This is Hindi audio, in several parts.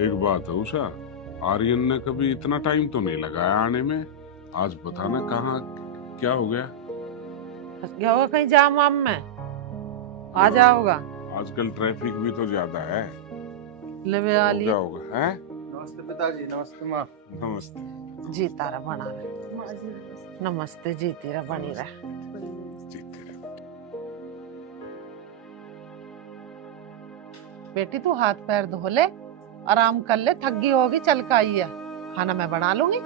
एक बात है उषा, आर्यन ने कभी इतना टाइम तो नहीं लगाया आने में। आज पता ना कहाँ क्या हो गया। फंस गया होगा कहीं जाम वाम में, आ जाओगा। आजकल ट्रैफिक भी तो ज्यादा है। ले बे हो आली क्या होगा है? नमस्ते पिताजी। नमस्ते माँ। नमस्ते। जी तारा बना रहे। नमस्ते जी तेरा बनी रहा। जीते रहो। बेटी तू हाथ पैर धो ले, आराम कर ले, थक गई होगी, चल के आई है। खाना मैं बना लूंगी।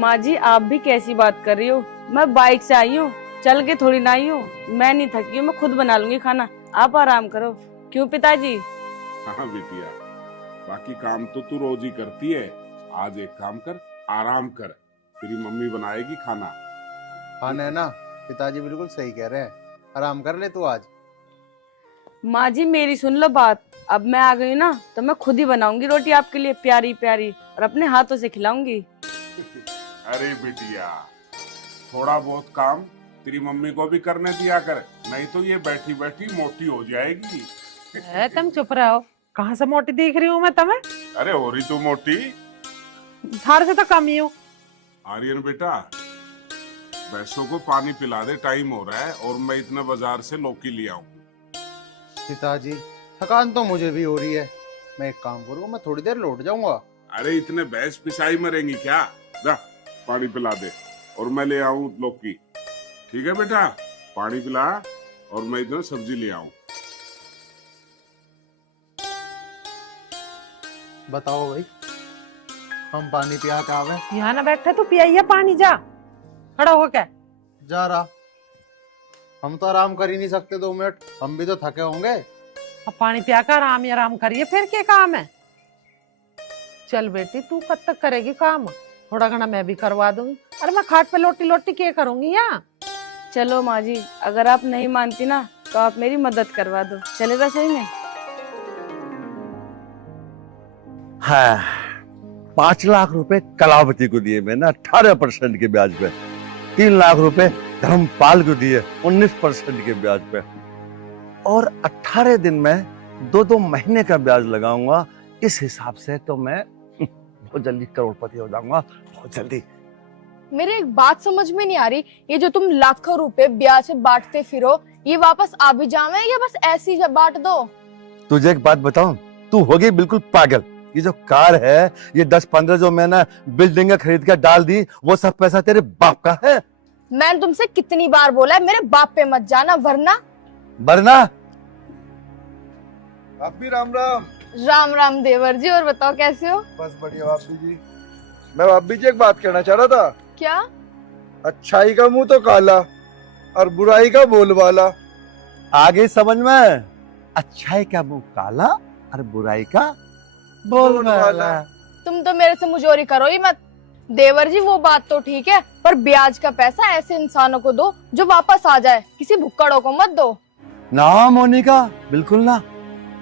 माँ जी आप भी कैसी बात कर रही हो, मैं बाइक से आई हूँ, चल के थोड़ी ना आई हूँ। मैं नहीं थकी हूँ, मैं खुद बना लूंगी खाना, आप आराम करो। क्यों पिताजी? हाँ बिटिया, बाकी काम तो तू रोज ही करती है। आज एक काम कर, आराम कर, तेरी मम्मी बनाएगी खाना। हाँ नैना, पिताजी बिल्कुल सही कह रहे हैं। आराम कर ले तू आज। माँ जी मेरी सुन लो बात, अब मैं आ गई ना तो मैं खुद ही बनाऊंगी रोटी आपके लिए प्यारी प्यारी, और अपने हाथों से खिलाऊंगी। अरे बिटिया, थोड़ा बहुत काम तेरी मम्मी को भी करने दिया कर, नहीं तो ये बैठी बैठी मोटी हो जाएगी। तुम चुप रहो, कहाँ से मोटी दिख रही हूँ मैं तुम्हें? अरे हो रही तू मोटी। थार से तो कम ही हूँ। आर्यन बेटा, भैंसों को पानी पिला दे, टाइम हो रहा है, और मैं इतना बाजार से लौकी ले आऊं। पिताजी थकान तो मुझे भी हो रही है। मैं एक काम करूँ, मैं थोड़ी देर लौट जाऊंगा। अरे इतने भैंस पिसाई मरेंगी क्या? जा पानी पिला दे और मैं ले आऊं लौकी। ठीक है बेटा, पानी पिला और मैं इधर सब्जी ले आऊं। बताओ भाई, हम पानी पिया के आवे? यहाँ ना बैठे तो पियाइया पानी, जा खड़ा हो क्या? जा रहा। हम तो आराम कर ही नहीं सकते 2 मिनट, हम भी तो थके होंगे। अब पानी पिया कर आराम ही आराम करिए, फिर क्या काम है? चल बेटी, तू कब तक करेगी काम? थोड़ा घना मैं भी करवा दूंगी। अरे मैं खाट पे लोटी लोटी क्या करूंगी यहाँ? चलो माँ जी, अगर आप नहीं मानती ना तो आप मेरी मदद करवा दो, चलेगा सही में? हाँ, 5 लाख रुपए कलावती को दिए मैंने 18% के ब्याज पे। 3 लाख रुपए धर्मपाल को दिए 19% के ब्याज पे, और 18 दिन में 2-2 महीने का ब्याज लगाऊंगा। इस हिसाब से तो मैं बहुत जल्दी करोड़पति हो जाऊंगा, बहुत जल्दी। मेरे एक बात समझ में नहीं आ रही, ये जो तुम लाखों रुपए ब्याज से बांटते फिरो, ये वापस आ भी जावे या बस ऐसे ही बांट दो? तुझे एक बात बताऊं, तू हो गई बिल्कुल पागल। ये जो कार है, ये 10-15 जो मैंने बिल्डिंग खरीद कर डाल दी, वो सब पैसा तेरे बाप का है। मैंने तुमसे कितनी बार बोला है मेरे बाप पे मत जाना, वरना। आप भी राम राम। राम राम देवर जी, और बताओ कैसे हो? बस बढ़िया भाभी जी। मैं भाभी जी एक बात कहना चाह रहा था। क्या? अच्छाई का मुंह तो काला और बुराई का बोलबाला। आगे समझ में? अच्छाई का मुंह काला और बुराई का बोलबाला। तुम तो मेरे से मुजोरी करो ही मत। देवर जी वो बात तो ठीक है, पर ब्याज का पैसा ऐसे इंसानों को दो जो वापस आ जाए, किसी भुक्कड़ों को मत दो। ना मोनिका, बिल्कुल ना।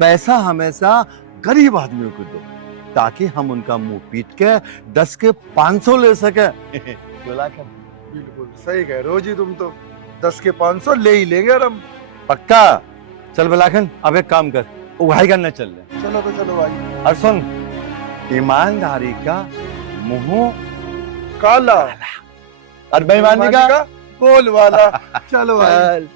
पैसा हमेशा गरीब आदमियों को दो, ताकि हम उनका मुंह पीट के 10 के 500 ले सके। बिल्कुल सही कह रहे हो जी, तुम तो 10 के 500 ले ही लेंगे और हम। पक्का। चल बिलाखन, अब एक काम कर, उगाई करने चल रहे। चलो तो चलो भाई। और सुन, ईमानदारी का मुंह काला और बेईमानी का बोलबाला। चलो भाई।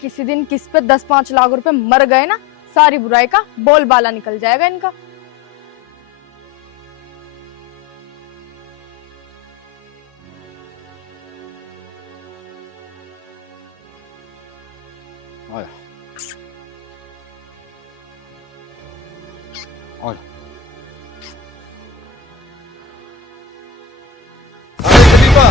किसी दिन किस पे 10-5 लाख रुपए मर गए ना, सारी बुराई का बोलबाला निकल जाएगा इनका। अरे खलीफा,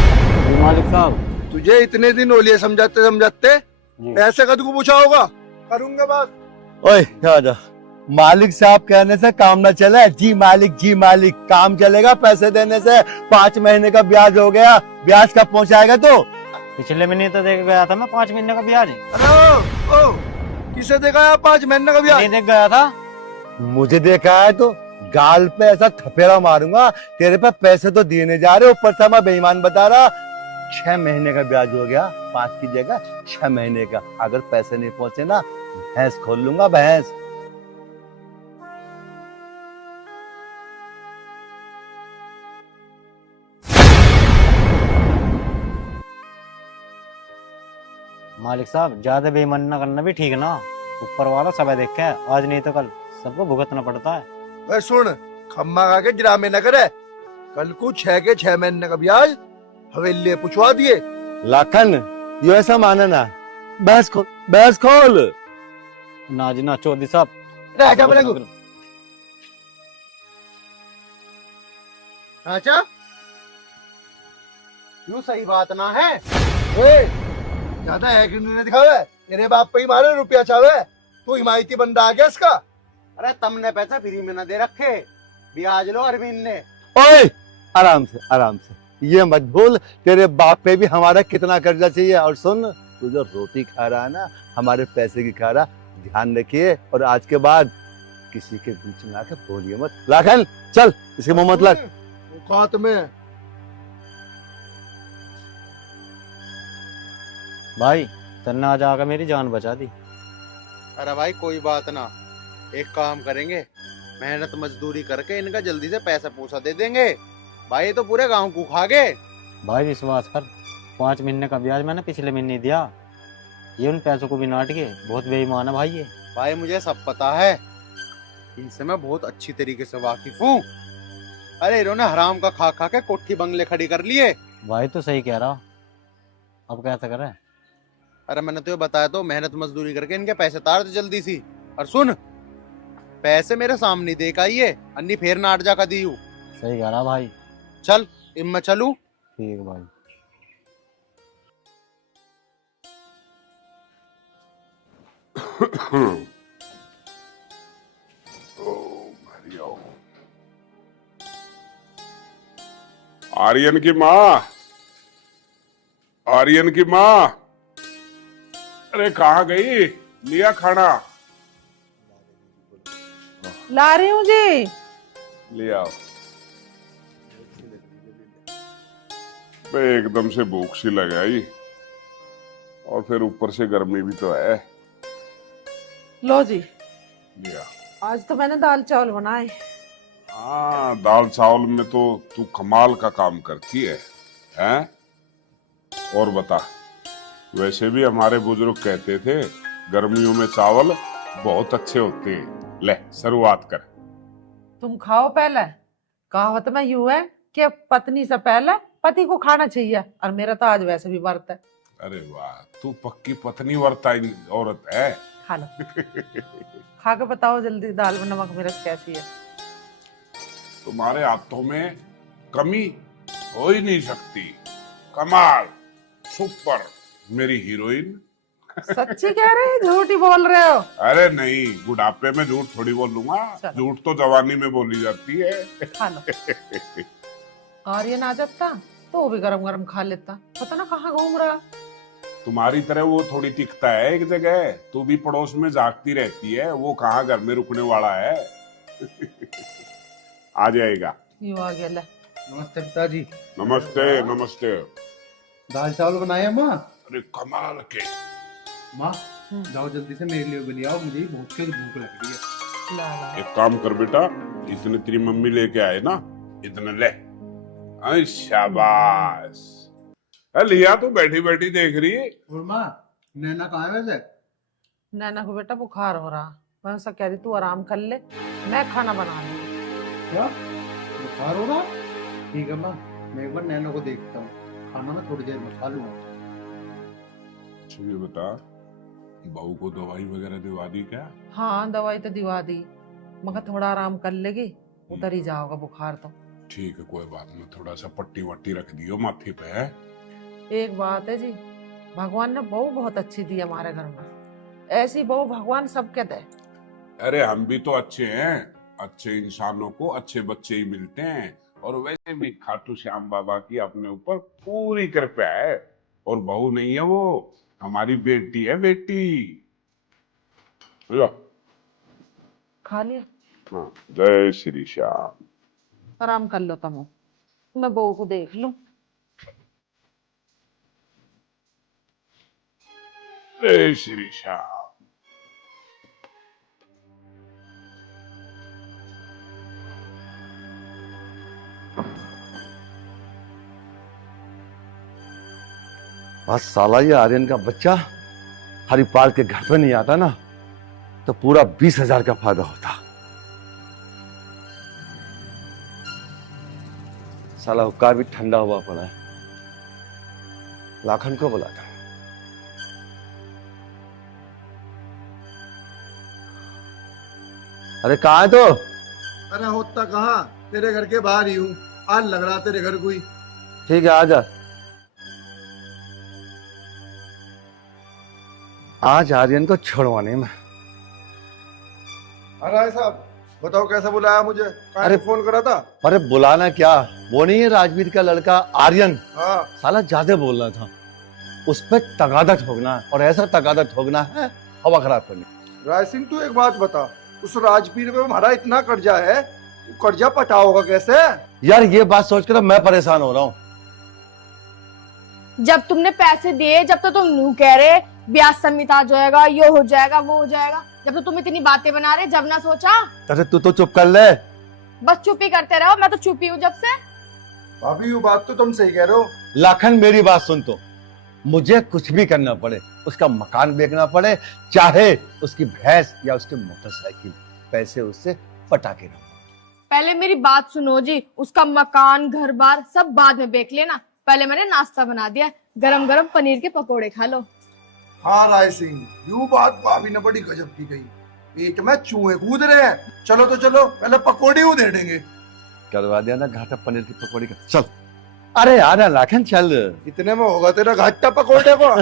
मालिक साहब, तुझे इतने दिन हो लिए समझाते समझाते, पैसे कद को पूछा होगा? करूंगा बात। ओए जा। मालिक साहब कहने से काम ना चले। जी मालिक, जी मालिक, काम चलेगा पैसे देने से। 5 महीने का ब्याज हो गया, ब्याज कब पहुंचाएगा? तो पिछले महीने तो देख गया था मैं 5 महीने का ब्याज। अरे ओ, किसे देखा है 5 महीने का ब्याज? नहीं देख गया था। मुझे देखा है तो गाल पे ऐसा थपेड़ा मारूंगा। तेरे पे पैसे तो दिए नहीं जा रहे, ऊपर से मैं बेईमान बता रहा। 6 महीने का ब्याज हो गया, 5 की जगह 6 महीने का। अगर पैसे नहीं पहुंचे ना, भैंस खोल लूंगा, भैंस। मालिक साहब ज्यादा बेईमानी ना करना भी ठीक ना। ऊपर वाला सब देख के आज नहीं तो कल सबको भुगतना पड़ता है। अरे सुन, खम्मा खा के ड्रामे न करे। कल को 6 के 6 महीने का ब्याज हवेली पुछवा दिए। लाखन यो ऐसा माना ना, बहस खोल। ना जी ना चौधरी साहब। रह जा बोले चाचा, यूं सही बात ना है। ज्यादा है कि नहीं दिखावे। तेरे बाप पे ही मारे रुपया चावे, तू हिमायती बंदा आ गया इसका। अरे तुमने पैसा फ्री में ना दे रखे, ब्याज लो अरविंद ने। ओए आराम से आराम से, ये मत भूल तेरे बाप पे भी हमारा कितना कर्जा चाहिए। और सुन, तू जो रोटी खा रहा है ना, हमारे पैसे की खा रहा, ध्यान रखिए। और आज के बाद किसी के बीच में आकर बोलिए मत। लाखन चल, इसके मुंह मत लग। औकात में भाई तन्ना आज आकर मेरी जान बचा दी। अरे भाई कोई बात ना, एक काम करेंगे, मेहनत मजदूरी करके इनका जल्दी से पैसा पूसा दे देंगे। भाई तो पूरे गांव को खा गए। भाई विश्वास कर, 5 महीने का ब्याज मैंने पिछले महीने दिया। ये उन पैसों को भी नाट के बहुत बेईमान है भाई ये। भाई मुझे सब पता है, इनसे मैं बहुत अच्छी तरीके से वाकिफ हूँ। अरे इन्होंने हराम का खा खा के कोठी बंगले खड़ी कर लिए। भाई तो सही कह रहा, अब कैसा करे। अरे मैंने तो ये बताया, तो मेहनत मजदूरी करके इनके पैसे तार दे जल्दी सी। और सुन, पैसे मेरे सामने देख आइए, अन्नी फेर नाट जा का दी हूँ। सही कह रहा भाई। चल इम मैं चलूं। ठीक भाई। आर्यन की माँ, आर्यन की माँ, अरे कहाँ गई? लिया खाना? ला रही हूँ जी। ले आओ। बे एकदम से भूख सी लगाई, और फिर ऊपर से गर्मी भी तो है। लो जी, लिया। आज तो मैंने दाल चावल बनाए। हाँ, दाल चावल में तो तू कमाल का काम करती है, हैं? और बता, वैसे भी हमारे बुजुर्ग कहते थे गर्मियों में चावल बहुत अच्छे होते हैं। ले शुरुआत कर। तुम खाओ पहले। कहावत में यूं है कि पत्नी से पहले पति को खाना चाहिए, और मेरा तो आज वैसे भी व्रत है। अरे वाह, तू पक्की पत्नी वर्ताई औरत है। खा लो। खा के बताओ जल्दी, दाल में नमक मिर्च कैसी है? तुम्हारे हाथों में कमी हो ही नहीं सकती। कमाल, सुपर, मेरी हीरोइन। सच्ची कह रहे हैं, झूठ ही बोल रहे हो? अरे नहीं, बुढ़ापे में झूठ थोड़ी बोलूंगा, चलो। झूठ तो जवानी में बोली जाती है। खा लो। आर्यन आ जाता तो वो भी गरम गरम खा लेता, पता ना कहाँ घूम रहा। तुम्हारी तरह वो थोड़ी टिकता है एक जगह, तू भी पड़ोस में जागती रहती है, वो कहाँ घर में रुकने वाला है। आ जाएगा। यूं आ गया ले। नमस्ते पिताजी। नमस्ते नमस्ते। दाल चावल बनाए माँ? अरे कमाल के। माँ जाओ जल्दी से मेरे लिए भी ले आओ, मुझे बहुत तेज भूख लग रही है। ला ला। एक काम कर बेटा, इतने तेरी मम्मी लेके आए ना, इतने ले। अरे शाबाश। लिया तो बैठी बैठी देख रही है। और माँ, नैना कहाँ है वैसे? नैना को बेटा बुखार हो रहा, मैं उससे कह रही तू आराम कर ले, मैं खाना बना लूंगी। क्या बुखार हो रहा? ठीक है माँ, मैं एक बार नैना को देखता हूँ, खाना मैं थोड़ी देर में खा लूंगा। अच्छा ये बता, बहू को दवाई वगैरह दिवा दी क्या? हाँ दवाई तो दिवा दी, मगर थोड़ा आराम कर लेगी, उतर ही जाओगा बुखार तो। ठीक है, कोई बात नहीं, थोड़ा सा पट्टी वट्टी रख दियो माथे पे है। एक बात है जी, भगवान ने बहू बहुत अच्छी दी हमारे घर में, ऐसी बहू भगवान सबके दे। अरे हम भी तो अच्छे हैं, अच्छे इंसानों को अच्छे बच्चे ही मिलते हैं, और वैसे भी खाटू श्याम बाबा की अपने ऊपर पूरी कृपा है। और बहू नहीं है वो, हमारी बेटी है, बेटी। लो। खा लिया? हाँ, जय श्री श्याम। आराम कर लो तुम, मैं बहू को देख लूं। जय श्री श्याम। बस साला ये आर्यन का बच्चा हरिपाल के घर पे नहीं आता ना तो पूरा 20,000 का फायदा होता। साला हुक्का भी ठंडा हुआ पड़ा है, लाखन को बुलाता। अरे कहाँ है तो? अरे होता कहाँ, तेरे घर के बाहर ही हूँ। आज लग रहा तेरे घर कोई। ठीक है आजा। आज आर्यन को छोड़वाने में। अरे साहब बताओ कैसा बुलाया मुझे? अरे फोन करा था। अरे बुलाना क्या, वो नहीं है राजवीर का लड़का आर्यन, हाँ साला ज्यादा बोल रहा था। उस पर तगादा ठोकना है, और ऐसा तगादा ठोकना है हवा खराब करनी। राय सिंह तू एक बात बता, उस राजपीर पे हमारा इतना कर्जा है, कर्जा पटा होगा कैसे? यार ये बात सोचकर मैं परेशान हो रहा हूँ। जब तुमने पैसे दिए, जब तो तुम यूं कह रहे ब्याज समित आ जाएगा, ये हो जाएगा, वो हो जाएगा, जब तो तुम इतनी बातें बना रहे, जब ना सोचा। अरे तू तो चुप कर ले। बस चुप ही करते रहो, मैं तो चुप ही हूँ जब से। भाभी वो बात तो तुम सही कह रहे हो। लाखन मेरी बात सुन, तो मुझे कुछ भी करना पड़े, उसका मकान बेचना पड़े, चाहे उसकी भैंस या उसकी मोटरसाइकिल, पैसे उससे पटा के रहो। पहले मेरी बात सुनो जी, उसका मकान घर बार सब बाद में बेच लेना। पहले मैंने नाश्ता बना दिया, गरम गरम पनीर के पकोड़े खा लो। हाँ राय सिंह, यूं बात भाभी ने बड़ी गजब की गई। पेट में चूहे कूद रहे हैं। चलो तो चलो, पहले पकोड़े उधेड़ देंगे। करवा दिया ना घाटा पनीर की पकौड़ी का। चल अरे यार लाखन चल। इतने में होगा तेरा घाटा पकोड़े को।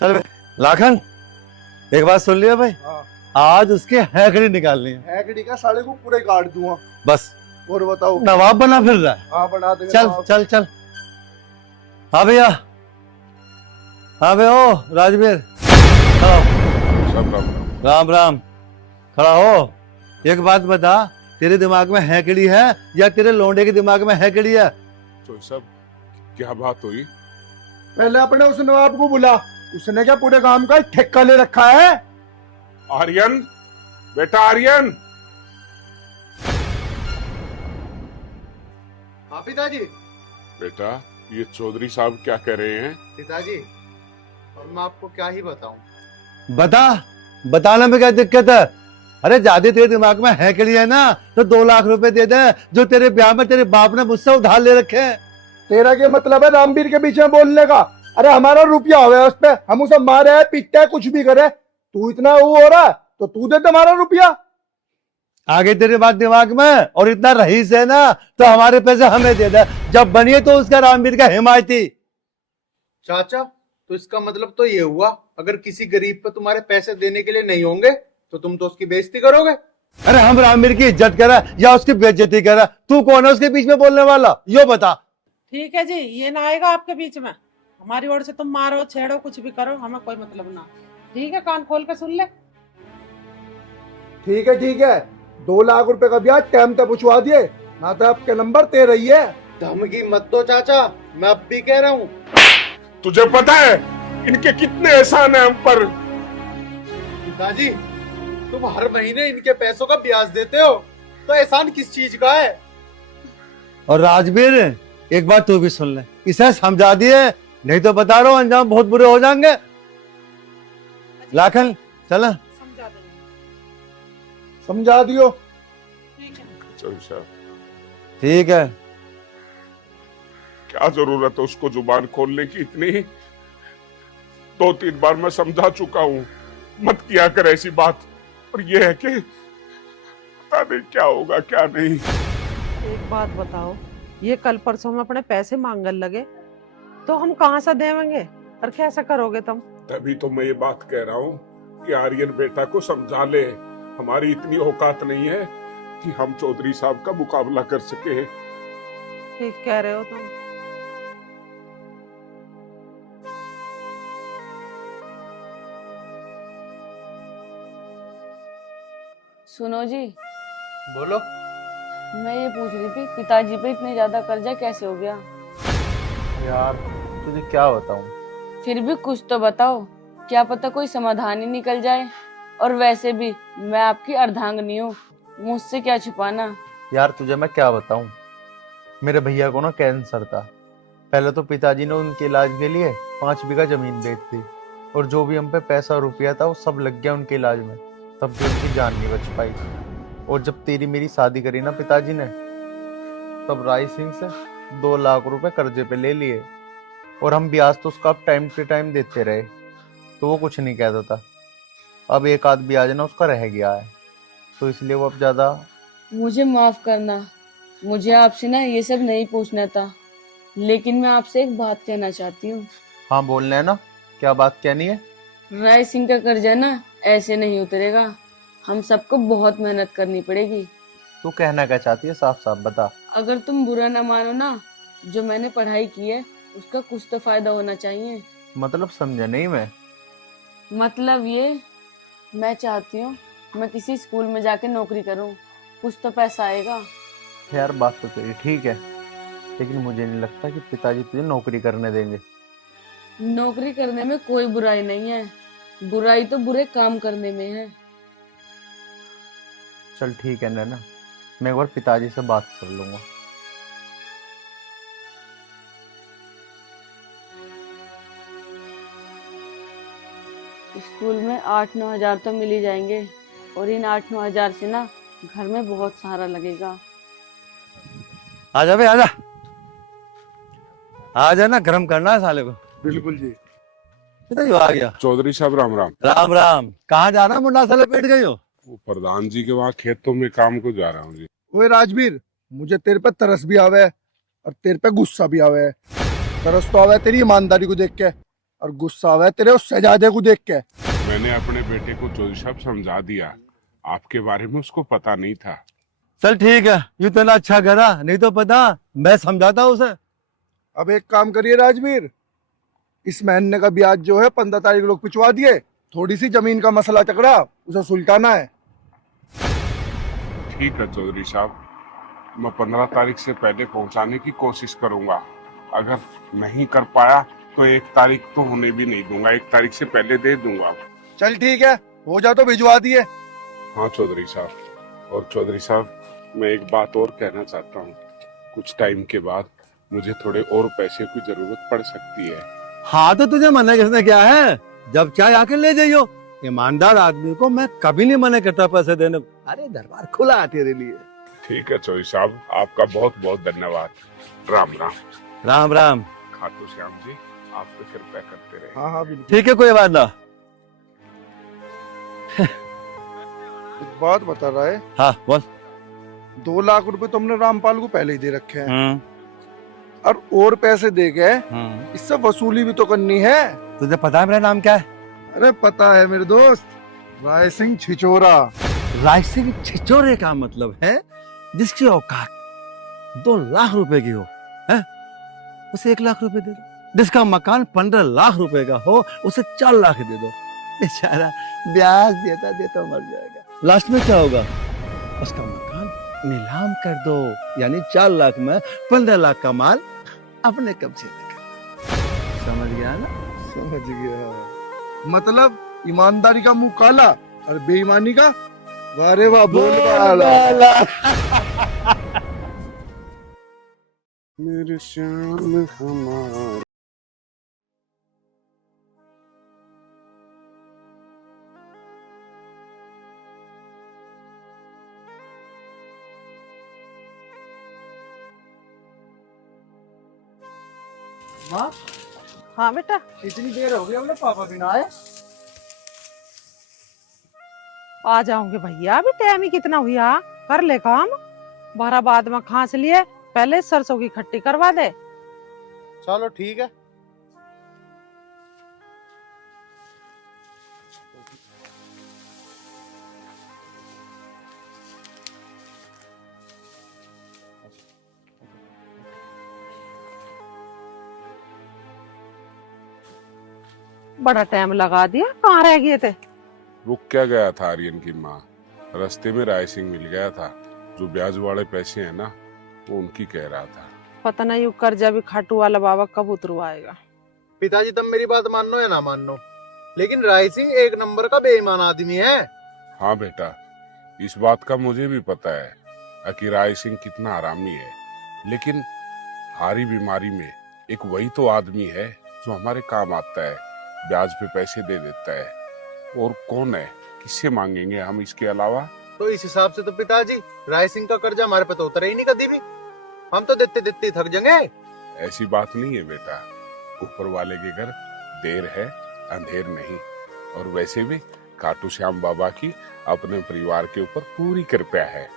चल लाखन एक बात सुन लिया भाई, हाँ। आज उसके हैकड़ी निकालनी है। हैकड़ी का साले को पूरे काट दूंगा। बस और बताओ। नवाब बना फिर रहा है। हाँ बना देंगे। चल नवाब। चल चल। हाँ भैया, हाँ भैया ओ राजवीर खड़ा हो। सब राम राम राम। खड़ा हो। एक बात बता, तेरे दिमाग में हैकड़ी है या तेरे लौंडे के दिमाग में हैकड़ी है? तो सब क्या बात हुई? पहले अपने उस नवाब को बुला, उसने क्या पूरे काम का ठेका ले रखा है? आर्यन, बेटा आर्यन। हाँ पिताजी। बेटा ये चौधरी साहब क्या कह रहे हैं? पिताजी और मैं आपको क्या ही बताऊं। बता, बताने में क्या दिक्कत है? अरे ज्यादा तेरे दिमाग में हैकड़ी है ना तो 2 लाख रुपए दे दे, जो तेरे ब्याह में तेरे बाप ने मुझसे उधार ले रखे हैं। तेरा क्या मतलब है रामवीर के बीच में बोलने का? अरे हमारा रुपया हो गया उस पे, हम उसे मारे पीटे कुछ भी करे, तू इतना वो हो रहा तो तू दे हमारा रुपया। आगे तेरी बात दिमाग में, और इतना रईस है ना तो हमारे पैसे हमें दे दे, जब बनिए तो उसका रामवीर का हिमायती। चाचा तो इसका मतलब तो ये हुआ, अगर किसी गरीब पे तुम्हारे पैसे देने के लिए नहीं होंगे तो तुम तो उसकी बेइज्जती करोगे। अरे हम रामवीर की इज्जत करा या उसकी बेइज्जती करा? तू कौन है उसके बीच में बोलने वाला, यो बता। ठीक है जी, ये ना आएगा आपके बीच में। हमारी ओर से तुम मारो छेड़ो कुछ भी करो, हमें कोई मतलब ना। ठीक है, कान खोल के सुन ले। ठीक है 2 लाख रुपए का ब्याज टाइम तक पूछवा दिए ना, तो आपके नंबर तेरा ही है। धमकी मत दो चाचा, मैं अब भी कह रहा हूँ। तुझे पता है इनके कितने एहसान है हम पर? पिताजी तुम हर महीने इनके पैसों का ब्याज देते हो, तो एहसान किस चीज का है? और राजवीर एक बात तू भी सुन ले, इसे समझा दिए, नहीं तो बता रहा हूं अंजाम बहुत बुरे हो जाएंगे। लाखन चला समझा देंगे। समझा दियो। ठीक है। चल साहब, ठीक है। क्या जरूरत है उसको जुबान खोलने की इतनी? 2-3 बार मैं समझा चुका हूँ, मत किया कर ऐसी बात। और ये है कि पता नहीं क्या होगा क्या नहीं। एक बात बताओ, ये कल परसों में अपने पैसे मांगने लगे तो हम कहाँ से देवेंगे, और कैसा करोगे तुम? तभी तो मैं ये बात कह रहा हूँ कि आर्यन बेटा को समझा ले, हमारी इतनी औकात नहीं है कि हम चौधरी साहब का मुकाबला कर सके। ठीक कह रहे हो तुम। सुनो जी, बोलो। मैं ये पूछ रही थी पिताजी पे इतने ज्यादा कर्जा कैसे हो गया? यार तुझे क्या बताऊं। फिर भी कुछ तो बताओ, क्या पता कोई समाधान ही निकल जाए। और वैसे भी मैं आपकी अर्धांगिनी हूँ, मुझसे क्या छुपाना। यार तुझे मैं क्या बताऊं, मेरे भैया को ना कैंसर था। पहले तो पिताजी ने उनके इलाज के लिए 5 बीघा जमीन बेच दी, और जो भी हम पे पैसा रुपया था वो सब लग गया उनके इलाज में, तब भी उनकी जान नहीं बच पाई। और जब तेरी मेरी शादी करी ना पिताजी ने, तब राय सिंह से 2 लाख रुपए कर्जे पे ले लिए, और हम ब्याज तो उसका टाइम टू टाइम देते रहे, तो वो कुछ नहीं कहता था। अब एक आध ब्याज ना उसका रह गया है, तो इसलिए वो अब ज्यादा। मुझे माफ करना, मुझे आपसे ना ये सब नहीं पूछना था, लेकिन मैं आपसे एक बात कहना चाहती हूँ। हाँ बोलना है ना, क्या बात कहनी है? राय सिंह का कर्जा ना ऐसे नहीं उतरेगा, हम सबको बहुत मेहनत करनी पड़ेगी। तू कहना क्या चाहती है, साफ साफ बता। अगर तुम बुरा ना मानो ना, जो मैंने पढ़ाई की है उसका कुछ तो फायदा होना चाहिए। मतलब समझा नहीं मैं। मतलब ये, मैं चाहती हूँ मैं किसी स्कूल में जाके नौकरी करूँ, कुछ तो पैसा आएगा। यार बात तो तेरी ठीक है, लेकिन मुझे नहीं लगता कि पिताजी तुझे नौकरी करने देंगे। नौकरी करने में कोई बुराई नहीं है, बुराई तो बुरे काम करने में है। चल ठीक है नैना, मैं एक बार पिताजी से बात कर लूंगा। स्कूल में 8-9 हजार तो मिल ही जाएंगे, और इन 8-9 हजार से ना घर में बहुत सहारा लगेगा। आजा बे आजा, आजा ना, गरम करना है साले को। बिल्कुल जी। पिताजी आ गया। चौधरी साहब राम राम। राम राम। कहाँ जा रहा मुन्ना, साले बैठ गई हो? वो प्रधान जी के वहाँ खेतों में काम को जा रहा हूँ जी। ओए राजवीर, मुझे तेरे पे तरस भी आवे है और तेरे पे गुस्सा भी आवे है। तरस तो आवे तेरी ईमानदारी को देख के, और गुस्सा आवे तेरे उस शहजादे को देख के। मैंने अपने बेटे को चौधरी साहब समझा दिया, आपके बारे में उसको पता नहीं था। चल ठीक है, ये तो ना अच्छा करा, नहीं तो पता मैं समझाता उसे। अब एक काम करिए राजवीर, इस महीने का ब्याज जो है 15 तारीख लोग पिछवा दिए, थोड़ी सी जमीन का मसला चकरा उसे सुलटाना है। ठीक है चौधरी साहब, मैं 15 तारीख से पहले पहुंचाने की कोशिश करूंगा। अगर नहीं कर पाया तो 1 तारीख तो होने भी नहीं दूंगा, 1 तारीख से पहले दे दूंगा। चल ठीक है, हो जा तो भिजवा दिए। हाँ चौधरी साहब। और चौधरी साहब, मैं एक बात और कहना चाहता हूँ, कुछ टाइम के बाद मुझे थोड़े और पैसे की जरूरत पड़ सकती है। हाँ तो तुझे मना किसने किया है? जब चाहे आके ले जाइयो। ईमानदार आदमी को मैं कभी नहीं मना करता पैसे देने को। अरे दरबार खुला है तेरे लिए। ठीक है चौधरी साहब, आपका बहुत बहुत धन्यवाद। राम राम। राम राम। खाटू श्याम जी, आप तो कृपया करते रहे। हाँ हाँ बिल्कुल। ठीक है, कोई बात ना। एक बात बता रहा है, हाँ बोल। 2 लाख रुपए तुमने रामपाल को पहले ही दे रखे हैं, और पैसे दे के इससे वसूली भी तो करनी है। तुझे पता है मेरा नाम क्या है? अरे पता है मेरे दोस्त, राय सिंह छिचोरा। राय सिंह छिचोरे का मतलब है जिसकी औकात 2 लाख रुपए की हो, है? उसे 1 लाख रुपए दे दो। जिसका मकान 15 लाख रुपए का हो उसे 4 लाख दे दो। बेचारा ब्याज देता देता मर जाएगा। लास्ट में क्या होगा? उसका मकान नीलाम कर दो, यानी 4 लाख में 15 लाख का माल अपने कब्जे में कर। समझ गया ना? समझ गया। मतलब ईमानदारी का मुंह काला और बेईमानी का वारे वाह बोल वाला। मेरे श्याम हमारे। माँ, हाँ बेटा। इतनी देर हो गई हमने पापा बिना आए। आ जाओगे भैया, अभी टाइम ही कितना हुआ, कर ले काम। 12 बाद में खांस लिए, पहले सरसों की खट्टी करवा दे। चलो ठीक है। बड़ा टाइम लगा दिया, कहाँ रह गए थे? रुक क्या गया था आर्यन की माँ, रास्ते में राय सिंह मिल गया था। जो ब्याज वाले पैसे हैं ना, वो उनकी कह रहा था। पता नहीं यू कर्जा भी खाटू वाला बाबा कब उतरवाएगा। पिताजी तुम मेरी बात मानो या ना मानो, लेकिन राय सिंह एक नंबर का बेईमान आदमी है। हाँ बेटा, इस बात का मुझे भी पता है। कि राय सिंह कितना आरामी है, लेकिन हारी बीमारी में एक वही तो आदमी है जो हमारे काम आता है, ब्याज पे पैसे दे देता है। और कौन है, किससे मांगेंगे हम इसके अलावा? तो इस हिसाब से तो पिताजी राय सिंह का कर्जा हमारे पे तो उतरा ही नहीं कभी भी। हम तो देते देते थक जाएंगे। ऐसी बात नहीं है बेटा, ऊपर वाले के घर देर है अंधेर नहीं। और वैसे भी खाटू श्याम बाबा की अपने परिवार के ऊपर पूरी कृपा है।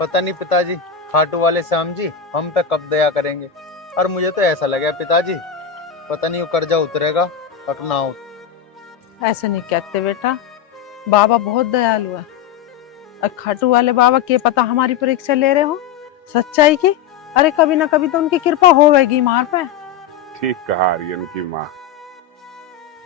पता नहीं पिताजी, खाटू वाले श्याम जी हम पे कब दया करेंगे। और मुझे तो ऐसा लगा पिताजी, पता नहीं वो कर्जा उतरेगा और ना हो। ऐसे नहीं कहते बेटा, बाबा बहुत दयालु है। और खाटू वाले बाबा के पता हमारी परीक्षा ले रहे हो सच्चाई की। अरे कभी ना कभी तो उनकी कृपा होगी मार पे। ठीक कहा आर्यन की माँ,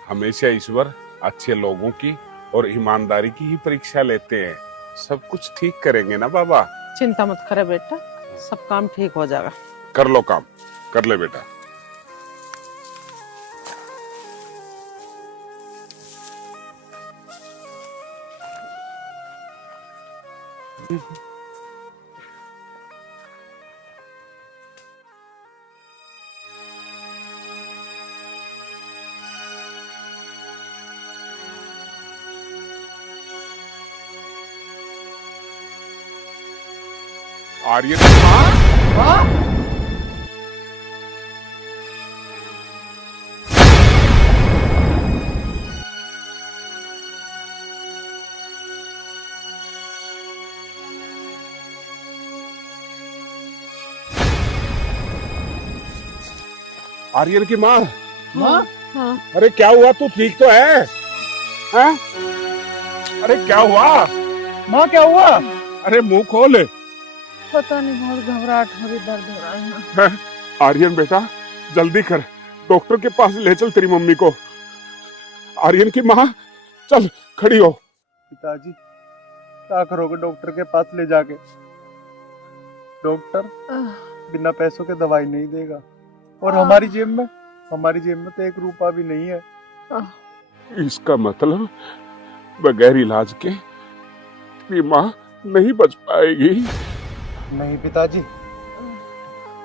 हमेशा ईश्वर अच्छे लोगों की और ईमानदारी की ही परीक्षा लेते हैं। सब कुछ ठीक करेंगे ना बाबा? चिंता मत करे बेटा, सब काम ठीक हो जाएगा। कर लो काम, कर ले बेटा। आर्यन की माँ, आर्यन की माँ, हाँ। अरे क्या हुआ? तू ठीक तो है? हैं? अरे क्या हुआ? माँ क्या हुआ? अरे मुंह खोल। पता नहीं, बहुत घबराहट हो रही, दर्द हो रहा है। आर्यन बेटा जल्दी कर, डॉक्टर के पास ले चल तेरी मम्मी को। आर्यन की माँ चल खड़ी हो। पिताजी क्या करोगे डॉक्टर के पास ले जाके? डॉक्टर बिना पैसों के दवाई नहीं देगा। और हमारी जेब में तो 1 रुपया भी नहीं है। इसका मतलब बगैर इलाज के तेरी माँ नहीं बच पाएगी। नहीं पिताजी,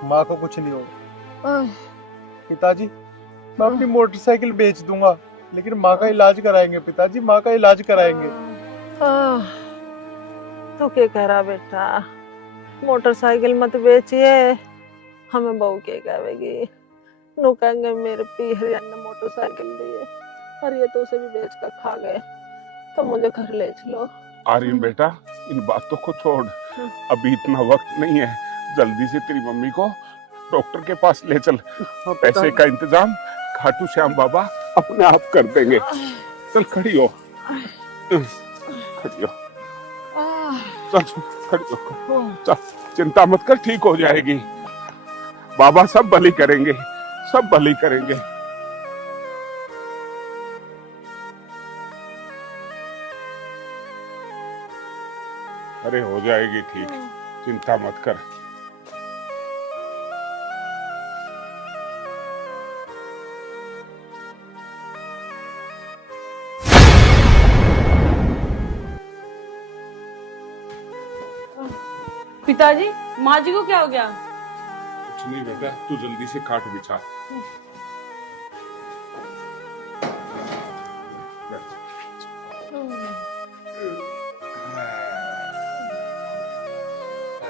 माँ को कुछ नहीं होगा। पिताजी मैं अपनी मोटरसाइकिल बेच दूंगा, लेकिन माँ का इलाज कराएंगे। पिताजी माँ का इलाज कराएंगे। तू क्या कह रहा बेटा? मोटरसाइकिल मत बेचिए, हमें बहू के कहेगी। नु कहेंगे मेरे पी हरियाण ने मोटरसाइकिल दी है और ये तो उसे भी बेच कर खा गए, तो मुझे घर ले चलो। आर्यन बेटा इन बातों को छोड़, अभी इतना वक्त नहीं है। जल्दी से तेरी मम्मी को डॉक्टर के पास ले चल। पैसे का इंतजाम खाटू श्याम बाबा अपने आप कर देंगे। चल खड़ी हो, खड़ी हो, चल खड़ी हो, चल चिंता मत कर, ठीक हो जाएगी। बाबा सब भली करेंगे, सब भली करेंगे। अरे हो जाएगी ठीक, चिंता मत कर। पिताजी माँ जी को क्या हो गया? कुछ नहीं बेटा, तू जल्दी से खाट बिछा।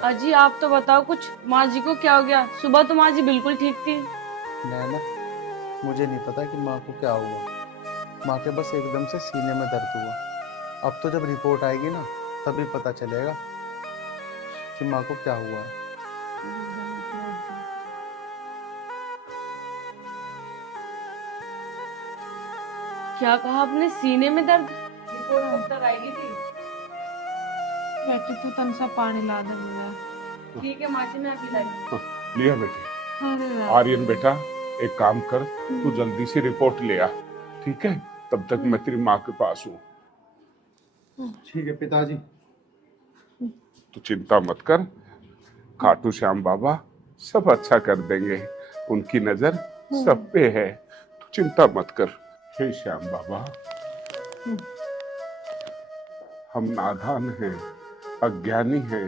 अजी आप तो बताओ कुछ, माँ जी को क्या हो गया? सुबह तो माँ जी बिल्कुल ठीक थी। नैना मुझे नहीं पता कि माँ को क्या हुआ। माँ के बस एकदम से सीने में दर्द हुआ। अब तो जब रिपोर्ट आएगी ना तभी पता चलेगा कि माँ को क्या हुआ है। क्या कहा आपने? सीने में दर्द? रिपोर्ट कब तक आएगी थी? बेटी तू तन सा पानी ला दे मुझे। ठीक है माँ जी, मैं अभी लाई। लिया बेटे। अरे आर्यन बेटा एक काम कर, तू जल्दी से रिपोर्ट ले आ, ठीक है? तब तक मैं तेरी माँ के पास हूँ। ठीक है पिताजी। तू चिंता मत कर, खाटू श्याम बाबा सब अच्छा कर देंगे, उनकी नजर सब पे है। तू चिंता मत कर। हे श्याम बाबा, हम नादान हैं, अज्ञानी हैं,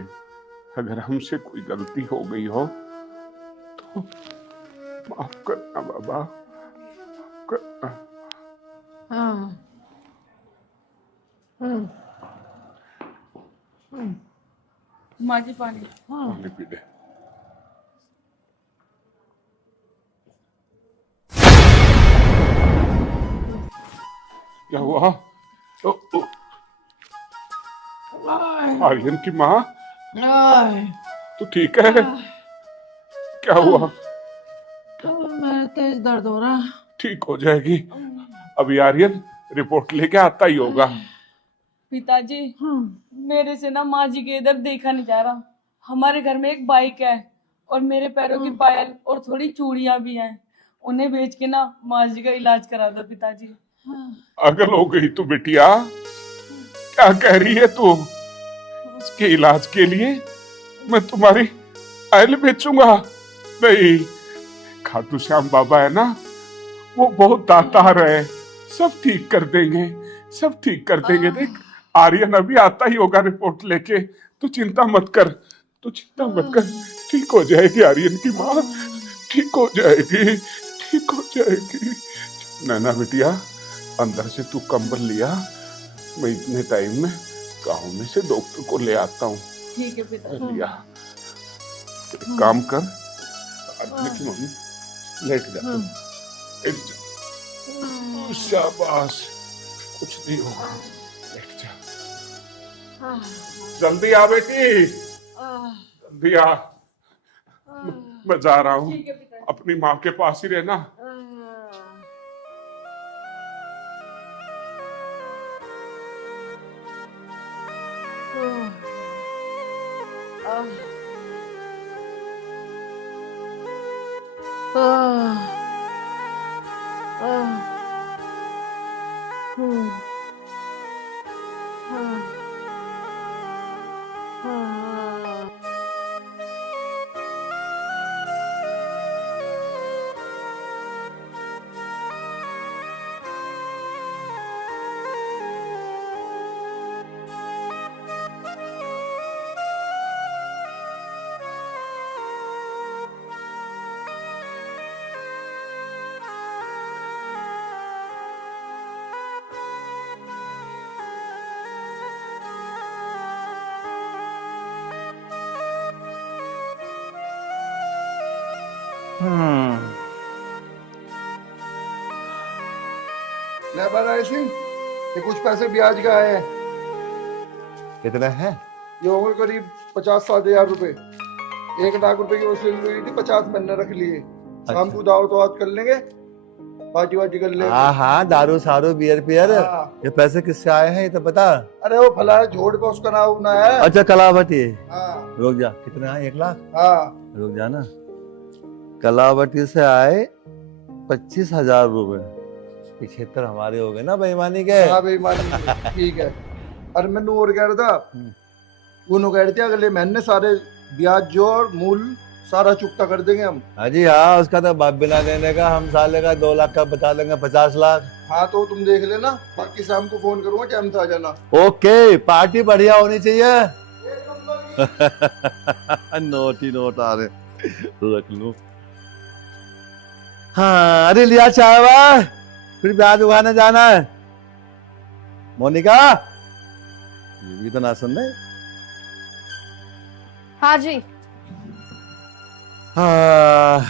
अगर हमसे कोई गलती हो गई हो तो माफ करना बाबा, करना। माँ जी पानी। पानी पी ले। क्या हुआ? आर्यन की माँ, तू ठीक है? क्या हुआ? मेरा तेज दर्द हो रहा। ठीक हो जाएगी। अभी आर्यन रिपोर्ट लेके आता ही होगा। पिताजी, मेरे से ना माँ जी के इधर देखा नहीं जा रहा। हमारे घर में एक बाइक है और मेरे पैरों की पायल और थोड़ी चूड़ियां भी हैं। उन्हें बेच के ना माँ जी का इलाज करा दो पिताजी। पागल हो गई तू बिटिया? क्या कह रही है तू? इसके इलाज के लिए मैं तुम्हारी पायल बेचूंगा? नहीं, खाटू श्याम बाबा है ना, वो बहुत दातार है, सब ठीक कर देंगे, सब ठीक कर देंगे। देख आर्यन अभी आता ही होगा रिपोर्ट लेके, तू चिंता मत कर, तू चिंता मत कर, ठीक हो जाएगी आर्यन की माँ, ठीक हो जाएगी, ठीक हो जाएगी। नैना बिटिया, अंदर से तू कंबल लिया, मैं इतने टाइम में गांव में से डॉक्टर को ले आता हूँ। ठीक है पिताजी। लिया। एक काम कर, आदमी की मम्मी लेट जा, लेट जा। शाबाश, कुछ नहीं होगा, लेट जा। जल्दी आ बेटी, जल्दी आ। मैं जा रहा हूँ, अपनी माँ के पास ही रहना। ले बराय सिंह, ये कुछ पैसे ब्याज का है। कितना है? ये होंगे करीब 50-60 हजार रुपए। 1 लाख रुपए की वसूली हुई थी, 50 मैंने रख लिए। शाम को दावत तो आज कर लेंगे, पार्टी वार्टी कर लेंगे। हाँ हाँ, दारू सारू बियर पियर। हाँ। ये पैसे किससे आए हैं ये तो बता। अरे वो फला है, झोड़ पे उसका नाम ना है। अच्छा कलावती। हाँ रुक जा, कितना है? 1 लाख? हाँ। रुक जा ना, कलावती से आए 25,000 रुपए। 75 हमारे हो गए ना बेईमानी के। हाँ बेईमानी, ठीक है। अरे मैं और कह रहा था, वो कह रहे थे अगले महीने सारे ब्याज जो और मूल सारा चुकता कर देंगे हम। हाँ जी हाँ, उसका तो बाप बिना देने का, हम साले का 2 लाख का बता लेंगे 50 लाख। हाँ तो तुम देख लेना, बाकी शाम को फोन करूंगा, टाइम से आ जाना। ओके, पार्टी बढ़िया होनी चाहिए। नोट ही नोट आ रहे, रख लूं। हाँ, अरे लिया चाय वाह, फिर ब्याज उगाने जाना है। मोनिका, ये भी तो ना सुन रहे। हाँ जी, हाँ,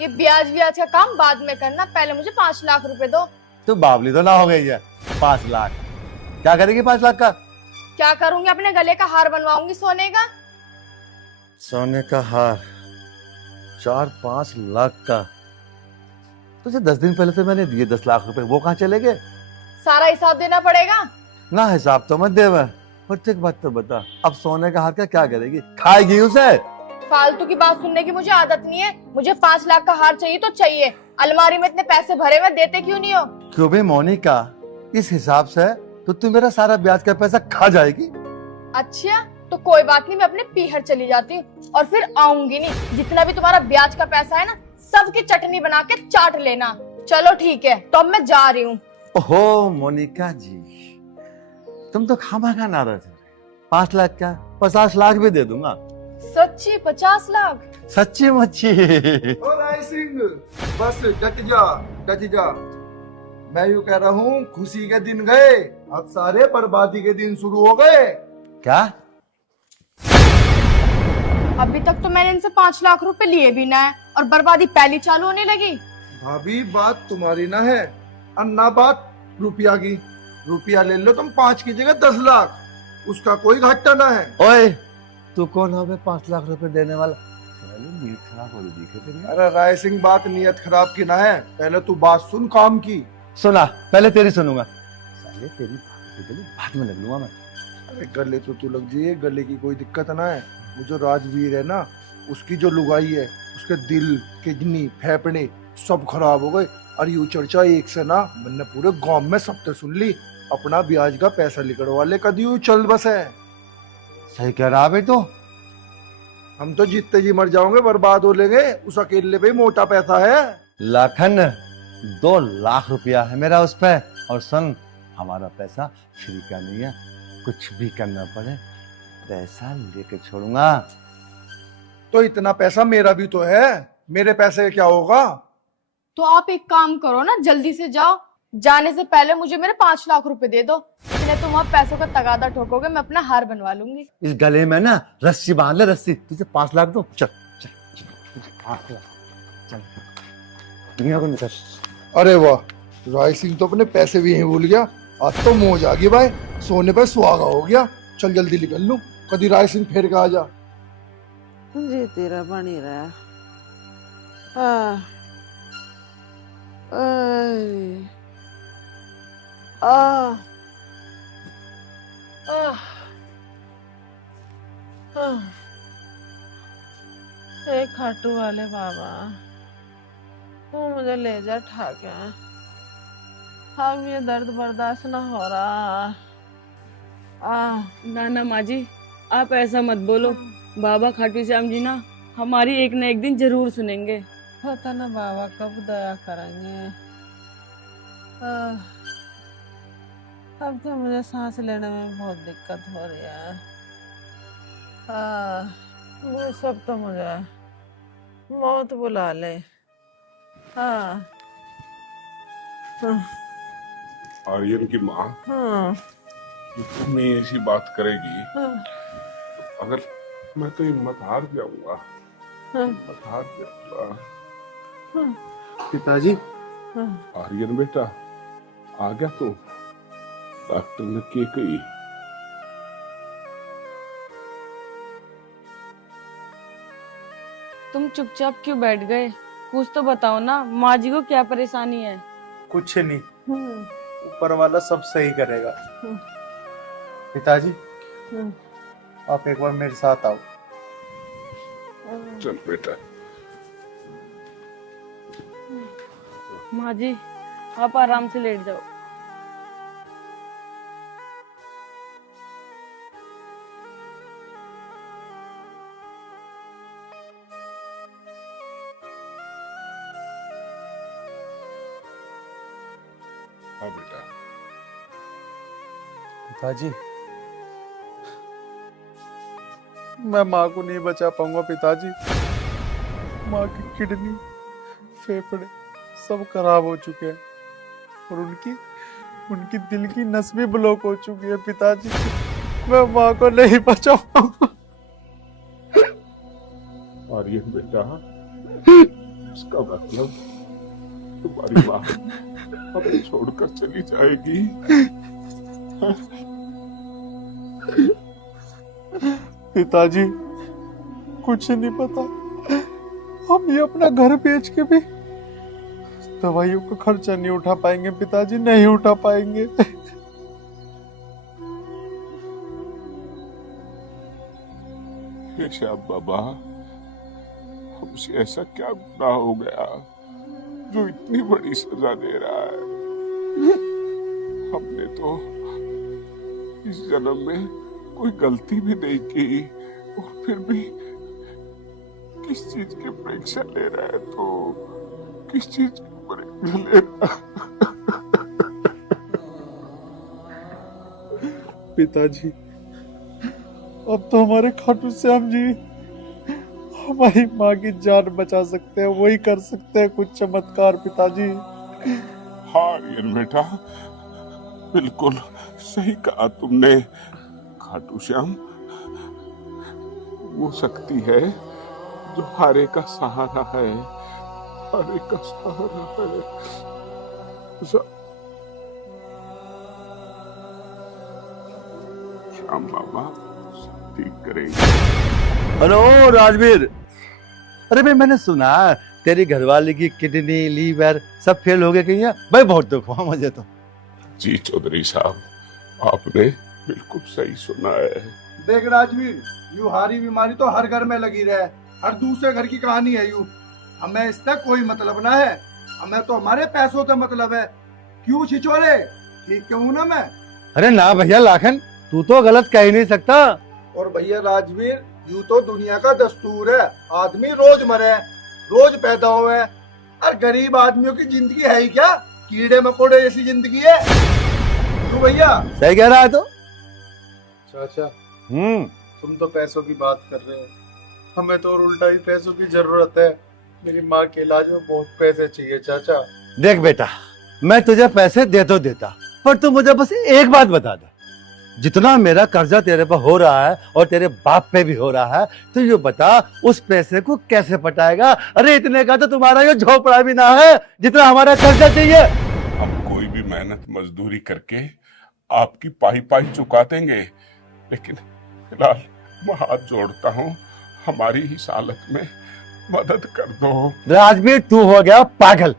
ये ब्याज का काम बाद में करना, पहले मुझे 5 लाख रुपए दो। तो बावली तो ना हो गई है। 5 लाख क्या करेगी? 5 लाख का क्या करूंगी? अपने गले का हार बनवाऊंगी सोने का। सोने का हार 4-5 लाख का? तुझे 10 दिन पहले तो मैंने दिए 10 लाख रुपए, वो कहाँ चले गए? सारा हिसाब देना पड़ेगा। ना हिसाब तो मत दे, पर एक बात तो बता, अब सोने का हार का क्या करेगी? खाएगी उसे? फालतू की बात सुनने की मुझे आदत नहीं है। मुझे 5 लाख का हार चाहिए तो चाहिए। अलमारी में इतने पैसे भरे हुए, देते क्यों नहीं हो? क्यों बे मोनिका, इस हिसाब से तो तू मेरा सारा ब्याज का पैसा खा जाएगी। अच्छा तो कोई बात नहीं, मैं अपने पीहर चली जाती हूँ और फिर आऊंगी नहीं। जितना भी तुम्हारा ब्याज का पैसा है ना, सबकी चटनी बना के चाट लेना। चलो ठीक है, तो अब मैं जा रही हूँ। ओहो मोनिका जी, तुम तो खामा खा नाराज हो। 5 लाख क्या, 50 लाख भी दे दूंगा, सच्ची 50 लाख? सच्ची मच्छी। ओ राय सिंह, बस डट जा, डट जा। मैं यूं कह रहा हूँ, खुशी के दिन गए, अब सारे बर्बादी के दिन शुरू हो गए। क्या? अभी तक तो मैंने इनसे 5 लाख रुपए लिए भी ना है और बर्बादी पहली चालू होने लगी। भाभी बात तुम्हारी ना है, अन्ना बात रुपया की। रुपया ले लो तुम 5 की जगह 10 लाख, उसका कोई घाटा ना है। ओए, तू कौन है 5 लाख रुपए देने वाला? साले नीयत खराब हो रही है तेरी। अरे राय सिंह, बात नियत खराब की ना है, पहले तू बात सुन काम की। सुना, पहले तेरी सुनूंगा। साले तेरी बाद में लग लूंगा मैं। अरे गले तो तू लग जाइए, गले की कोई दिक्कत ना है। वो जो राजवीर है ना, उसकी जो लुगाई है, उसके दिल, किडनी, फेफड़े सब खराब हो गए। और यू चर्चा एक से ना मैंने पूरे गांव में सबसे सुन ली। अपना ब्याज का पैसा लिखड़वा ले, कदी यू चल बस है। सही कह रहा भाई तो। हम तो जीतते जी मर जाओगे, बर्बाद हो लेंगे। उस अकेले पे ही मोटा पैसा है। लाखन 2 लाख रुपया है मेरा उस पे। और सुन, हमारा पैसा फ्री का नहीं है, कुछ भी करना पड़े पैसा लेके छोड़ूंगा। तो इतना पैसा मेरा भी तो है, मेरे पैसे क्या होगा? तो आप एक काम करो ना, जल्दी से जाओ, जाने से पहले मुझे मेरे 5 लाख रुपए दे दो। नहीं तुम आप पैसों का तगादा ठोकोगे, मैं अपना हार बनवा लूंगी। इस गले में ना रस्सी बांध ले, रस्सी। तुझे 5 लाख दो, चल चल चल, तुझे 5 लाख, चल दुनिया को निकल। अरे वाह, राय सिंह तो अपने पैसे भी यहीं भूल गया। आज तो मौज आ गई भाई, सोने पे सुहागा हो गया। चल जल्दी निकल लूं, कदी राय सिंह फेर के आ जा। जी तेरा बनी रहा। आ, आ, खाटू वाले बाबा, तू मुझे ले जा ठाके। अब ये दर्द बर्दाश्त ना हो रहा। ना माँ जी, आप ऐसा मत बोलो। बाबा खाटू श्याम जी ना हमारी एक न एक दिन जरूर सुनेंगे। पता ना बाबा कब दया करेंगे। अब तो मुझे सांस लेने में बहुत दिक्कत हो रही है। वो सब तो मुझे मौत बुला ले। आर्यन की माँ तुम्हें ऐसी बात करेगी, अगर मैं तो हिम्मत हार जाऊंगा, हिम्मत हार जाऊंगा। पिताजी, आर्यन बेटा, आ गया तू? डॉक्टर ने क्या कही? तुम चुपचाप क्यों बैठ गए? कुछ तो बताओ ना, माँ जी को क्या परेशानी है? कुछ नहीं, ऊपर वाला सब सही करेगा। पिताजी, आप एक बार मेरे साथ आओ। चल बेटा। माँ जी, आप आराम से लेट जाओ। हाँ बेटा। पिताजी, मैं माँ को नहीं बचा पाऊंगा पिताजी। माँ की किडनी, फेफड़े सब खराब हो चुके हैं और उनकी दिल की नस भी ब्लॉक हो चुकी है पिताजी। मैं माँ को नहीं बचा पाऊंगा। आर्यन बेटा, इसका मतलब तुम्हारी माँ हमें छोड़कर चली जाएगी। पिताजी, कुछ नहीं पता, हम ये अपना घर बेच के भी दवाइयों का खर्चा नहीं उठा पाएंगे पिताजी, नहीं उठा पाएंगे। हे श्याम बाबा, हमसे ऐसा क्या गुनाह हो गया जो इतनी बड़ी सजा दे रहा है? हमने तो इस जन्म में कोई गलती भी नहीं की और फिर भी किस चीज की परीक्षा ले रहा है? तो किस चीज की परीक्षा ले रहा है? पिताजी, अब तो हमारे खाटू श्याम जी हमारी माँ की जान बचा सकते हैं, वही कर सकते हैं कुछ चमत्कार पिताजी। हाँ आर्यन बेटा, बिल्कुल सही कहा तुमने। खाटू श्याम वो शक्ति है जो हारे का सहारा है, हारे का सहारा है। श्याम बाबा सब ठीक करेंगे। अरे ओ राजवीर, अरे भाई मैंने सुना तेरी घरवाली की किडनी लीवर सब फेल हो गए कहीं है? भाई बहुत दुख हुआ मुझे तो। जी चौधरी साहब, आपने बिल्कुल सही सुना है। देख राजवीर, यू हारी बीमारी तो हर घर में लगी रहे, हर दूसरे घर की कहानी है यू। हमें इससे कोई मतलब ना है, हमें तो हमारे पैसों से मतलब है। क्यों छिछोरे, ठीक क्यों ना मैं? अरे ना भैया लाखन, तू तो गलत कह ही नहीं सकता। और भैया राजवीर, यूं तो दुनिया का दस्तूर है, आदमी रोज मरे, रोज पैदा हुए, और गरीब आदमियों की जिंदगी है ही क्या? कीड़े मकोड़े जैसी जिंदगी है। तू भैया सही कह रहा है तो। चाचा, हम्म, तुम तो पैसों की बात कर रहे हो, हमें तो और उल्टा ही पैसों की जरूरत है। मेरी माँ के इलाज में बहुत पैसे चाहिए चाचा। देख बेटा, मैं तुझे पैसे दे तो देता, पर तू मुझे बस एक बात बता दे, जितना मेरा कर्जा तेरे पर हो रहा है और तेरे बाप पे भी हो रहा है, तो ये बता उस पैसे को कैसे पटाएगा? अरे इतने का तो तुम्हारा ये झोपड़ा भी ना है जितना हमारा कर्जा चाहिए। हम कोई भी मेहनत मजदूरी करके आपकी पाई पाई चुका देंगे, लेकिन फिलहाल मैं हाथ जोड़ता हूँ, हमारी इस हालत में मदद कर दो। राजवीर तू हो गया पागल।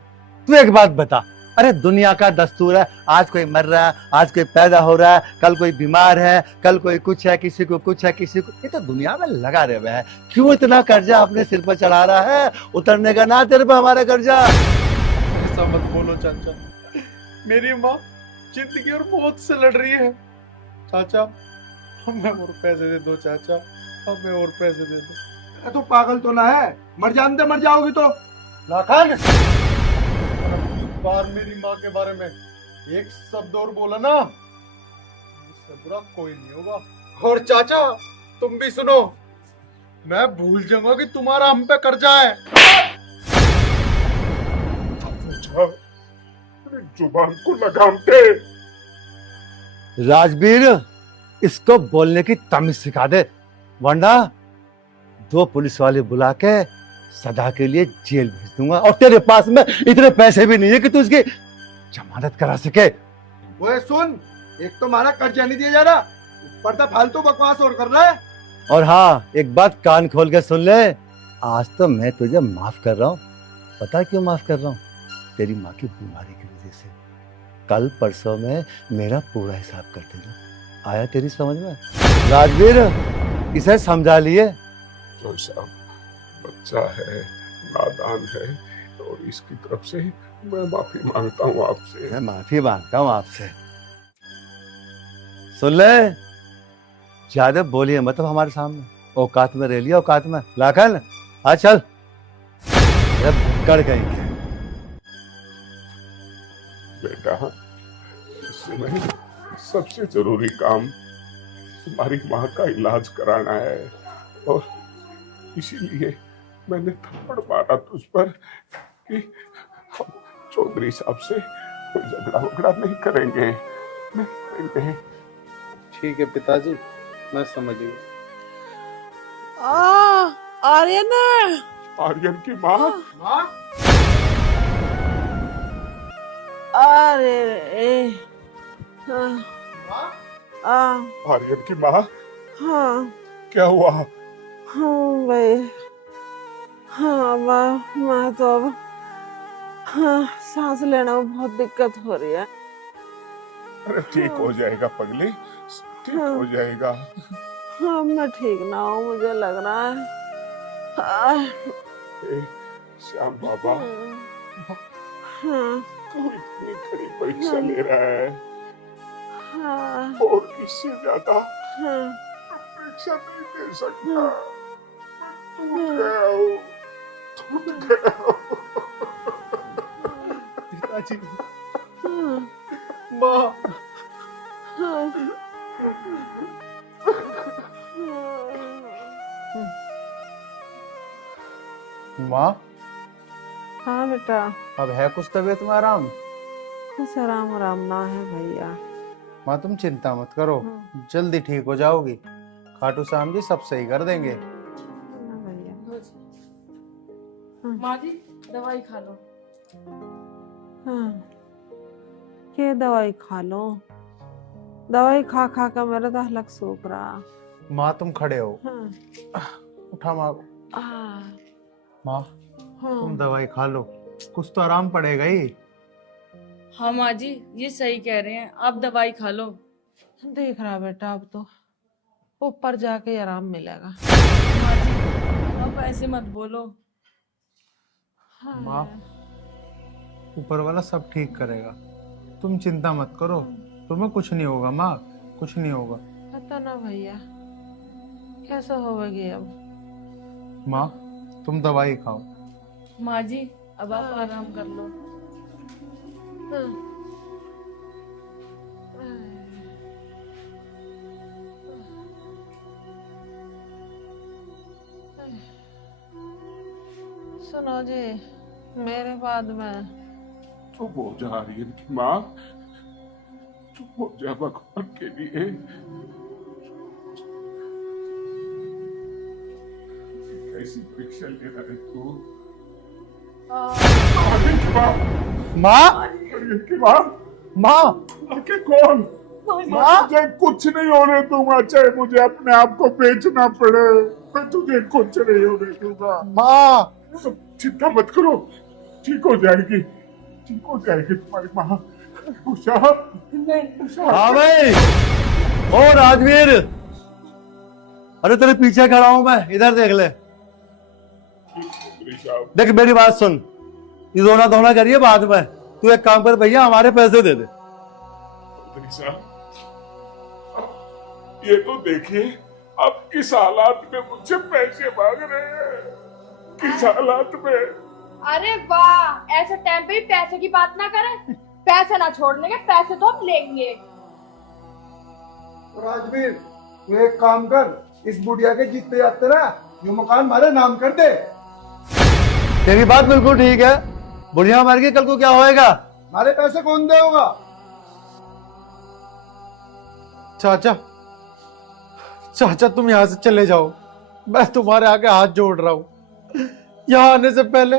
तू एक बात बता, अरे दुनिया का दस्तूर है, आज कोई मर रहा है, आज कोई पैदा हो रहा है, कल कोई बीमार है, कल कोई कुछ है, किसी को कुछ है, किसी को, ये तो दुनिया में लगा रहे हुए है। क्यों इतना कर्जा अपने सिर पर चढ़ा रहा है? उतरने का ना तेरे पे हमारा कर्जा। ऐसा मत बोलो चाचा, मेरी माँ जिंदगी और मौत से लड़ रही है। चाचा हमें और पैसे दे दो, चाचा हमें और पैसे दे दो। तू पागल तो ना है? मर जानते मर जाओगी तो। लाखन, बार मेरी माँ के बारे में एक शब्द और बोला ना, इससे बुरा कोई नहीं होगा। और चाचा तुम भी सुनो, मैं भूल जाऊंगा कि तुम्हारा हम पे कर्जा है। जुबान को लगाम दे। राजवीर, इसको बोलने की तमीज सिखा दे, वरना 2 पुलिस वाले बुला के सदा के लिए जेल भेज दूंगा। और तेरे पास में इतने पैसे भी नहीं है कि तू इसकी जमानत करा सके। वो सुन, एक तो हमारा कर्जा नहीं दिया जा रहा, ऊपर से फालतू बकवास और कर रहा है। और हाँ, एक बात कान खोल के सुन ले, आज तो मैं तुझे माफ कर रहा हूँ। पता क्यों माफ कर रहा हूँ? तेरी माँ की बीमारी की वजह से। कल परसों में मेरा पूरा हिसाब कर देना। आया तेरी समझ में? राजवीर, इसे समझा लिए। जो साहब बच्चा है, नादान है, और इसकी तरफ से मैं माफी मांगता हूँ आपसे। मैं माफी मांगता हूँ आपसे। सुन ले, ज्यादा बोलिए मतलब हमारे सामने, औकात में रह लिया, औकात में। लाखन आ चल, भुक्कड़ कहीं। बेटा, इस समय सबसे जरूरी काम तुम्हारी माँ का इलाज कराना है, और इसीलिए मैंने थप्पड़ मारा तुझ पर कि हम चौधरी साहब से कोई झगड़ा वगड़ा नहीं करेंगे, नहीं करेंगे। ठीक है पिताजी, मैं समझ गया। आर्यन, आर्यन की माँ। माँ, अरे रे, हाँ, माँ, आर्यन की माँ, हाँ क्या हुआ? हाँ भाई, हाँ मैं तो अब, हाँ, सांस लेने में बहुत दिक्कत हो रही है। अरे ठीक हो जाएगा पगली, ठीक हो जाएगा। हाँ मैं ठीक ना हूँ, मुझे लग रहा है। ए, श्याम बाबा, हाँ तू इतनी कड़ी परीक्षा ले रहा है, हाँ और इससे ज्यादा हाँ परीक्षा नहीं दे सकता। टूट गया हूँ, टूट गया हूँ। पिताजी, हाँ माँ, हाँ माँ हाँ बेटा, अब है कुछ तबीयत में आराम? कुछ आराम आराम ना है भैया। माँ तुम चिंता मत करो, हाँ। जल्दी ठीक हो जाओगी। खाटू श्याम जी सब सही कर देंगे। ना भैया। लो जी। माँ जी दवाई खा लो। हाँ, ये दवाई खा लो। दवाई खा खा कर मेरा तो हलक सूख रहा। माँ तुम खड़े हो, हाँ। उठा माँ। आ, माँ हाँ। तुम दवाई खा लो, कुछ तो आराम पड़ेगा ही। हाँ माँ जी ये सही कह रहे हैं, आप दवाई खा लो। देख रहा बेटा, अब तो ऊपर जाके आराम मिलेगा। माँ जी आप ऐसे मत बोलो। हाँ। माँ ऊपर वाला सब ठीक करेगा, तुम चिंता मत करो। तुम्हें कुछ नहीं होगा माँ, कुछ नहीं होगा। पता ना भैया कैसा होगी अब। माँ तुम दवाई खाओ। माँ जी अब आप आराम कर लो। हाँ। सुनो जी, मेरे बाद में चुप हो जा आर्यन की माँ, चुप हो जा भगवान के लिए। कैसी परीक्षा ले रहा है तू? आर्यन की माँ, माँ आर्यन की माँ, माँ आके कौन? माँ तुझे कुछ नहीं होने दूंगा, चाहे मुझे अपने आप को बेचना पड़े, मैं तुझे कुछ नहीं होने दूंगा। माँ सब चिंता मत करो, ठीक हो जाएगी, ठीक हो जाएगी तुम्हारी माँ। उषा, उषा। हाँ भाई, ओ राजवीर, अरे तेरे पीछे खड़ा हूं मैं, इधर देख ले। देख मेरी बात सुन, ये रोना धोना करिए बाद में। तू एक काम कर भैया, हमारे पैसे दे दे। ये तो देखिए अब किस हालात में मुझसे पैसे मांग रहे हैं, किस हालात में। अरे वाह, ऐसे टाइम पे भी पैसे की बात ना करें। पैसे ना छोड़ने के, पैसे तो हम लेंगे। राजवीर तू एक काम कर, इस बुढ़िया के जीतते जाते ना ये मकान हमारे नाम कर दे। तेरी बात बिल्कुल ठीक है, बुढ़िया मर गई, कल को क्या होएगा? हमारे पैसे कौन देगा? चाचा, चाचा तुम यहाँ से चले जाओ, मैं तुम्हारे आगे हाथ जोड़ रहा हूँ। यहाँ आने से पहले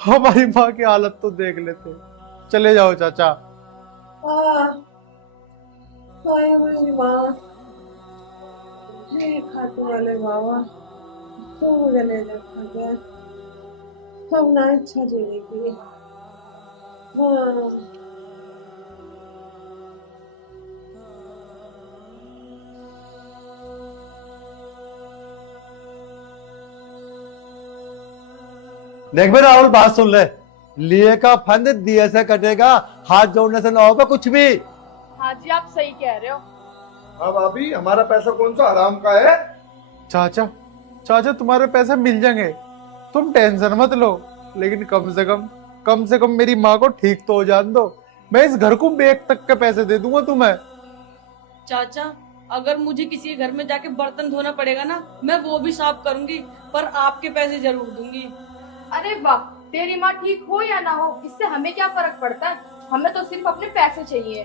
हमारी माँ की हालत तो देख लेते। चले जाओ चाचा। मेरी माँ, हे खाटू वाले बाबा, तू मुझे ले जा खाके, हम ना इच्छा जीने की। हाँ। देख बे राहुल, बात सुन ले, लिए का फंद दिए से कटेगा, हाथ जोड़ने से ना होगा कुछ भी। हाँ जी आप सही कह रहे हो। हाँ भाभी, हमारा पैसा कौन सा हराम का है? चाचा, चाचा तुम्हारे पैसे मिल जाएंगे, तुम टेंशन मत लो। लेकिन कम से कम मेरी माँ को ठीक तो हो जान दो। मैं इस घर को बेच तक के पैसे दे दूंगा तुम्हें। चाचा अगर मुझे किसी के घर में जाके बर्तन धोना पड़ेगा ना, मैं वो भी साफ करूंगी, पर आपके पैसे जरूर दूंगी। अरे वाह, तेरी माँ ठीक हो या ना हो, इससे हमें क्या फर्क पड़ता है। हमें तो सिर्फ अपने पैसे चाहिए।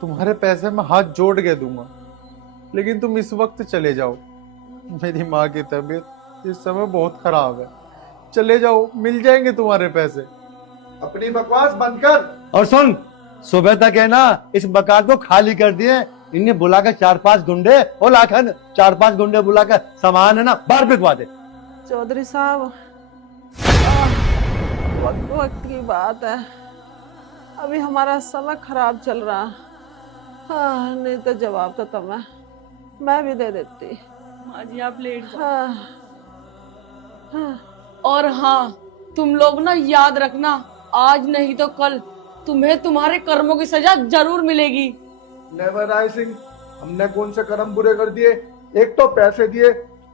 तुम्हारे पैसे मैं हाथ जोड़ के दूंगा, लेकिन तुम इस वक्त चले जाओ। मेरी माँ की तबीयत इस समय बहुत खराब है। चले जाओ, मिल जाएंगे तुम्हारे पैसे। अपनी बकवास बंद कर। और सुन, सुबह तक है ना इस मकान को खाली कर दिए। इन्हें बुलाकर 4-5 गुंडे, और लाखन 4-5 गुंडे बुलाकर सामान है ना बाहर फेंकवा दे। चौधरी साहब, वक्त की बात है, अभी हमारा समय खराब चल रहा। हाँ, नहीं तो जवाब तो मैं भी दे देती। माँ जी आप लेट जाओ। हाँ, हाँ। और हाँ, तुम लोग ना याद रखना, आज नहीं तो कल तुम्हें तुम्हारे कर्मों की सजा जरूर मिलेगी। नेवर राय सिंह, हमने कौन से कर्म बुरे कर दिए? एक तो पैसे दिए,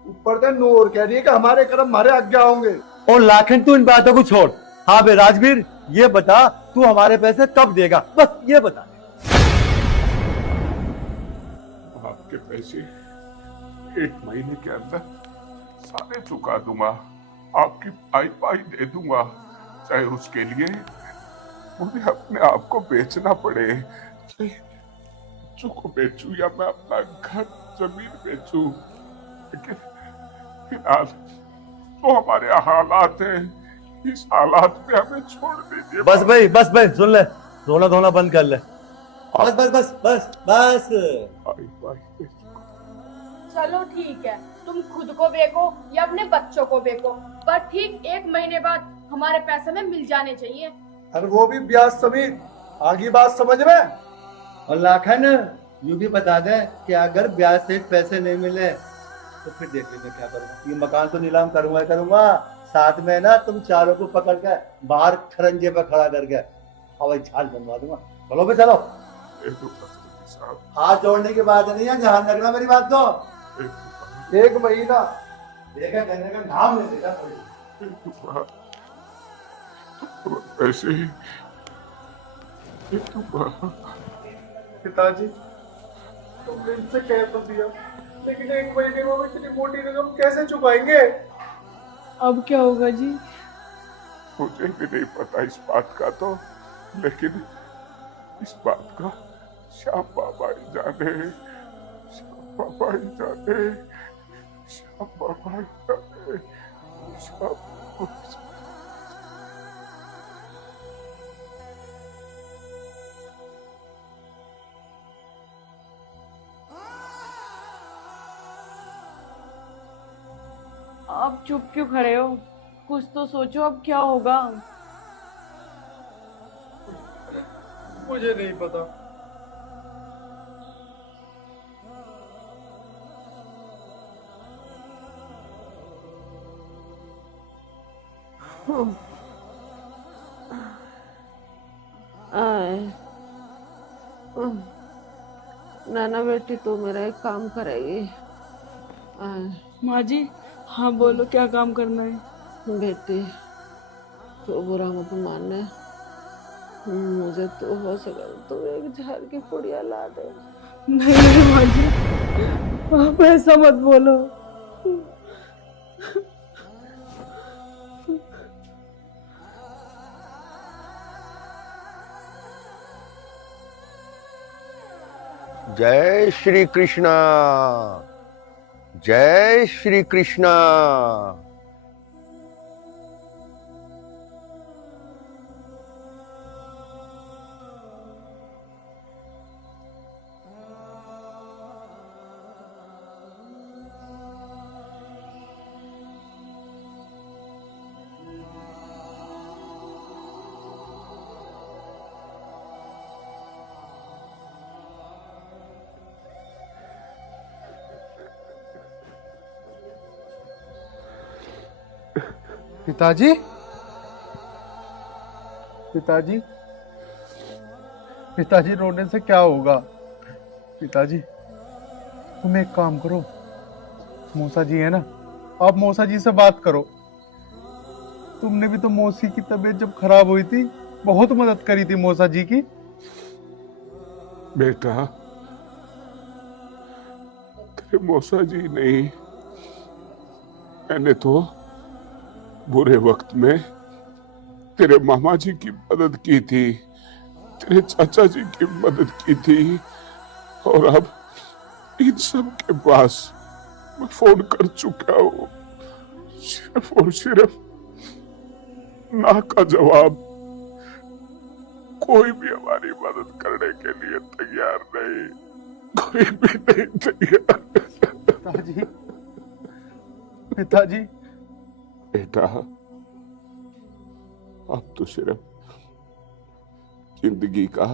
ऊपर से नो और कह रही है कि हमारे कर्म हमारे आज्ञा होंगे। और लाखन तू इन बातों को छोड़। हाँ बे राजवीर, ये बता तू हमारे पैसे कब देगा, बस ये बता। आपके पैसे 1 महीने के अंदर सारे चुका दूंगा। आपकी पाई पाई दे दूंगा, चाहे उसके लिए मुझे अपने आप को बेचना पड़े, चाहे बच्चों को बेचूं या मैं अपना घर जमीन बेचूं, लेकिन फिलहाल तो हमारे हालात हैं, इस हालात में हमें छोड़ दीजिए। बस भाई सुन ले, रोना धोना बंद कर ले। बस बस बस बस बस। पाई पाई दे दूंगा। चलो ठीक है, तुम खुद को बेको या अपने बच्चों को बेको, पर ठीक 1 महीने बाद हमारे पैसे में मिल जाने चाहिए। और वो भी ब्याज समेत। आगे बात समझ में? और लाखन यूं भी बता दे कि अगर ब्याज से पैसे नहीं मिले तो फिर देख लेना क्या करूंगा। ये मकान तो नीलाम करूंगा ही करूंगा, साथ में ना तुम चारों को पकड़ के बाहर खरंजे पर खड़ा करके हवाई जहाज बनवा दूंगा। चलो भी चलो। दे दूंगा साहब, हाथ जोड़ने की बात नहीं है, ध्यान रखना मेरी बात तो। दे दूंगा, 1 महीना देखा कहने का नाम नहीं लेगा। दे दूंगा। ऐसे ही दे दूंगा। पिताजी, तुमने इनसे कह तो दिया, लेकिन 1 महीने में इतनी मोटी रकम कैसे चुकाएंगे? अब क्या होगा जी? मुझे भी नहीं पता इस बात का तो, लेकिन इस बात का श्याम बाबा ही जाने, श्याम बाबा ही जाने, श्याम बाबा ही जाने, श्याम बाबा ही जाने। आप चुप क्यों खड़े हो? कुछ तो सोचो, अब क्या होगा? मुझे नहीं पता। नाना बेटी तू मेरा एक काम करेगी। माँ जी, हाँ बोलो, क्या काम करना है? बेटी तो बुरा मत मानना, मुझे तो हो सके तो एक झाड़ की पुड़िया ला दे। नहीं माँ जी, आप ऐसा मत बोलो। जय श्री कृष्णा, जय श्री कृष्णा। पिताजी, पिताजी, पिताजी रोने से क्या होगा? पिताजी तुम एक काम करो, मौसा जी है ना, आप मौसा जी से बात करो। तुमने भी तो मौसी की तबीयत जब खराब हुई थी बहुत मदद करी थी मौसा जी की। बेटा, तेरे मौसा जी नहीं, मैंने तो बुरे वक्त में तेरे मामा जी की मदद की थी, तेरे चाचा जी की मदद की थी, और अब इन सब के पास मैं फोन कर चुका हूं, सिर्फ और सिर्फ ना का जवाब। कोई भी हमारी मदद करने के लिए तैयार नहीं, कोई भी नहीं तैयार। पिताजी, पिताजी, बेटा, अब तो सिर्फ जिंदगी का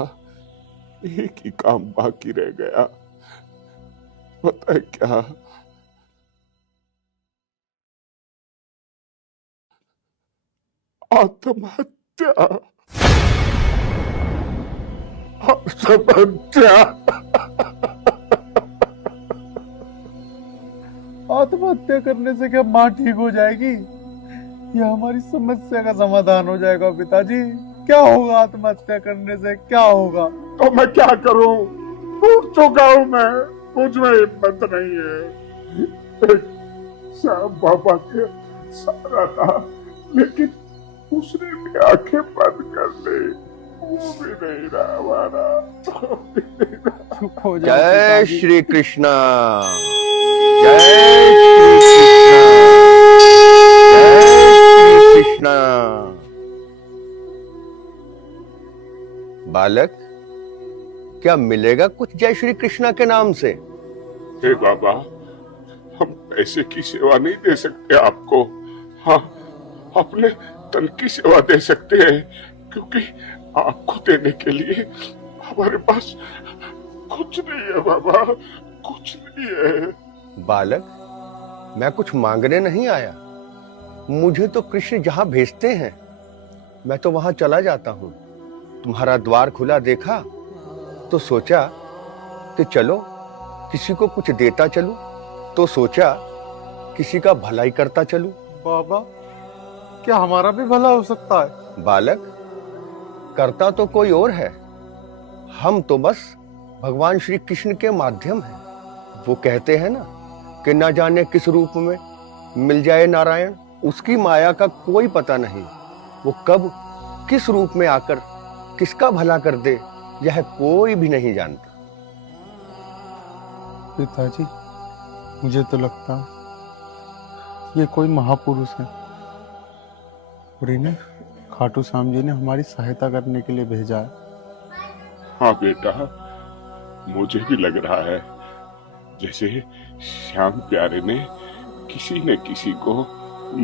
एक ही काम बाकी रह गया, पता है क्या? आत्महत्या। आत्महत्या। आत्महत्या करने से क्या माँ ठीक हो जाएगी या हमारी समस्या का समाधान हो जाएगा? पिताजी, क्या होगा आत्महत्या करने से, क्या होगा? तो मैं क्या करूं? टूट चुका हूं मैं, मुझ में हिम्मत नहीं है। श्याम बाबा के सारा था, लेकिन उसने भी आंखें बंद कर ली, वो भी नहीं रहा हमारा। चुप हो जाओ जय पिताजी। श्री कृष्णा, जय श्री कृष्णा। बालक, क्या मिलेगा कुछ जय श्री कृष्णा के नाम से? हे बाबा, हम पैसे की सेवा नहीं दे सकते आपको, हाँ अपने तन की सेवा दे सकते हैं, क्योंकि आपको देने के लिए हमारे पास कुछ नहीं है बाबा, कुछ नहीं है। बालक, मैं कुछ मांगने नहीं आया। मुझे तो कृष्ण जहां भेजते हैं मैं तो वहां चला जाता हूं। तुम्हारा द्वार खुला देखा तो सोचा कि चलो किसी को कुछ देता चलूं, तो सोचा किसी का भलाई करता चलूं। बाबा, क्या हमारा भी भला हो सकता है? बालक, करता तो कोई और है, हम तो बस भगवान श्री कृष्ण के माध्यम हैं। वो कहते हैं ना कि न जाने किस रूप में मिल जाए नारायण, उसकी माया का कोई पता नहीं। वो कब किस रूप में आकर किसका भला कर दे, यह कोई भी नहीं जानता। पिताजी, मुझे तो लगता ये कोई महापुरुष है और इन्हें खाटू श्याम जी ने हमारी सहायता करने के लिए भेजा है। हाँ बेटा, मुझे भी लग रहा है जैसे श्याम प्यारे ने किसी न किसी को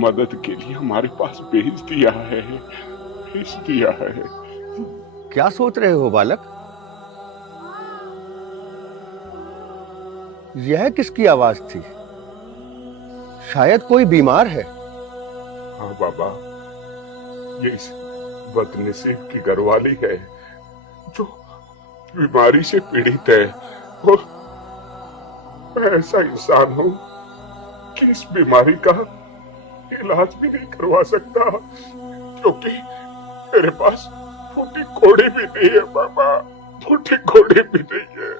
मदद के लिए हमारे पास भेज दिया है, भेज दिया है। क्या सोच रहे हो बालक? यह किसकी आवाज थी? शायद कोई बीमार है। हाँ बाबा, ये इस बदनसीब की घरवाली है जो बीमारी से पीड़ित है, और मैं ऐसा इंसान हूं कि इस बीमारी का इलाज भी नहीं करवा सकता, क्योंकि मेरे पास फूटी कोड़ी भी नहीं है बाबा, फूटी कोड़ी भी नहीं है।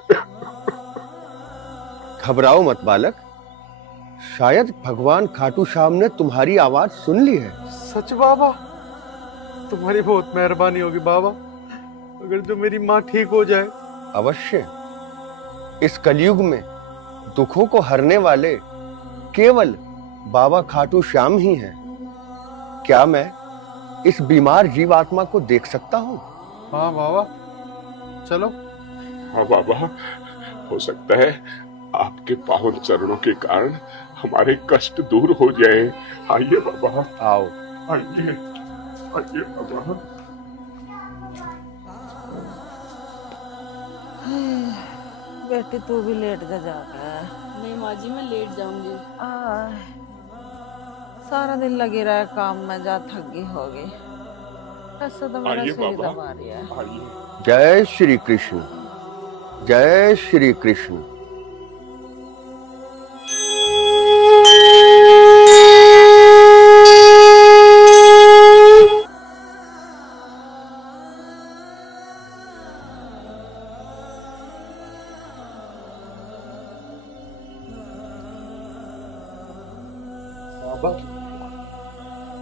घबराओ मत बालक, शायद भगवान खाटू श्याम ने तुम्हारी आवाज सुन ली है। सच बाबा, तुम्हारी बहुत मेहरबानी होगी बाबा, अगर जो मेरी माँ ठीक हो जाए। अवश्य। इस कलयुग में दुखों को हरने वाले केवल बाबा खाटू श्याम ही हैं। क्या मैं इस बीमार जीवात्मा को देख सकता हूँ? हाँ बाबा, चलो। हाँ बाबा, हो सकता है आपके पावन चरणों के कारण हमारे कष्ट दूर हो जाए। आइए बाबा, आओ। आइए, आइए बाबा। बेटी तू भी लेट जा जाकर। नहीं माँ जी, मैं लेट जाऊंगी। सारा दिन लगी रहा काम में, जा थक गई होगी। ऐसा तो मेरा आइए सिर बाबा, दबा रही है। आइए। जय श्री कृष्ण, जय श्री कृष्ण। बाबा,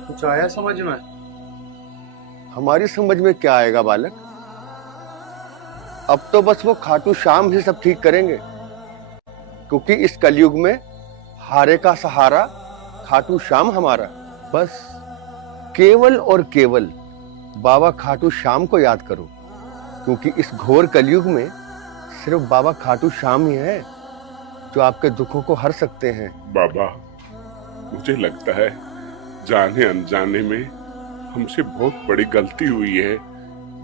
कुछ आया समझ में? हमारी समझ में क्या आएगा बालक? अब तो बस वो खाटू श्याम ही सब ठीक करेंगे, क्योंकि इस कलयुग में हारे का सहारा खाटू श्याम हमारा। बस केवल और केवल बाबा खाटू श्याम को याद करो, क्योंकि इस घोर कलयुग में सिर्फ बाबा खाटू श्याम ही है जो आपके दुखों को हर सकते हैं। बाबा, मुझे लगता है जाने अनजाने में हमसे बहुत बड़ी गलती हुई है,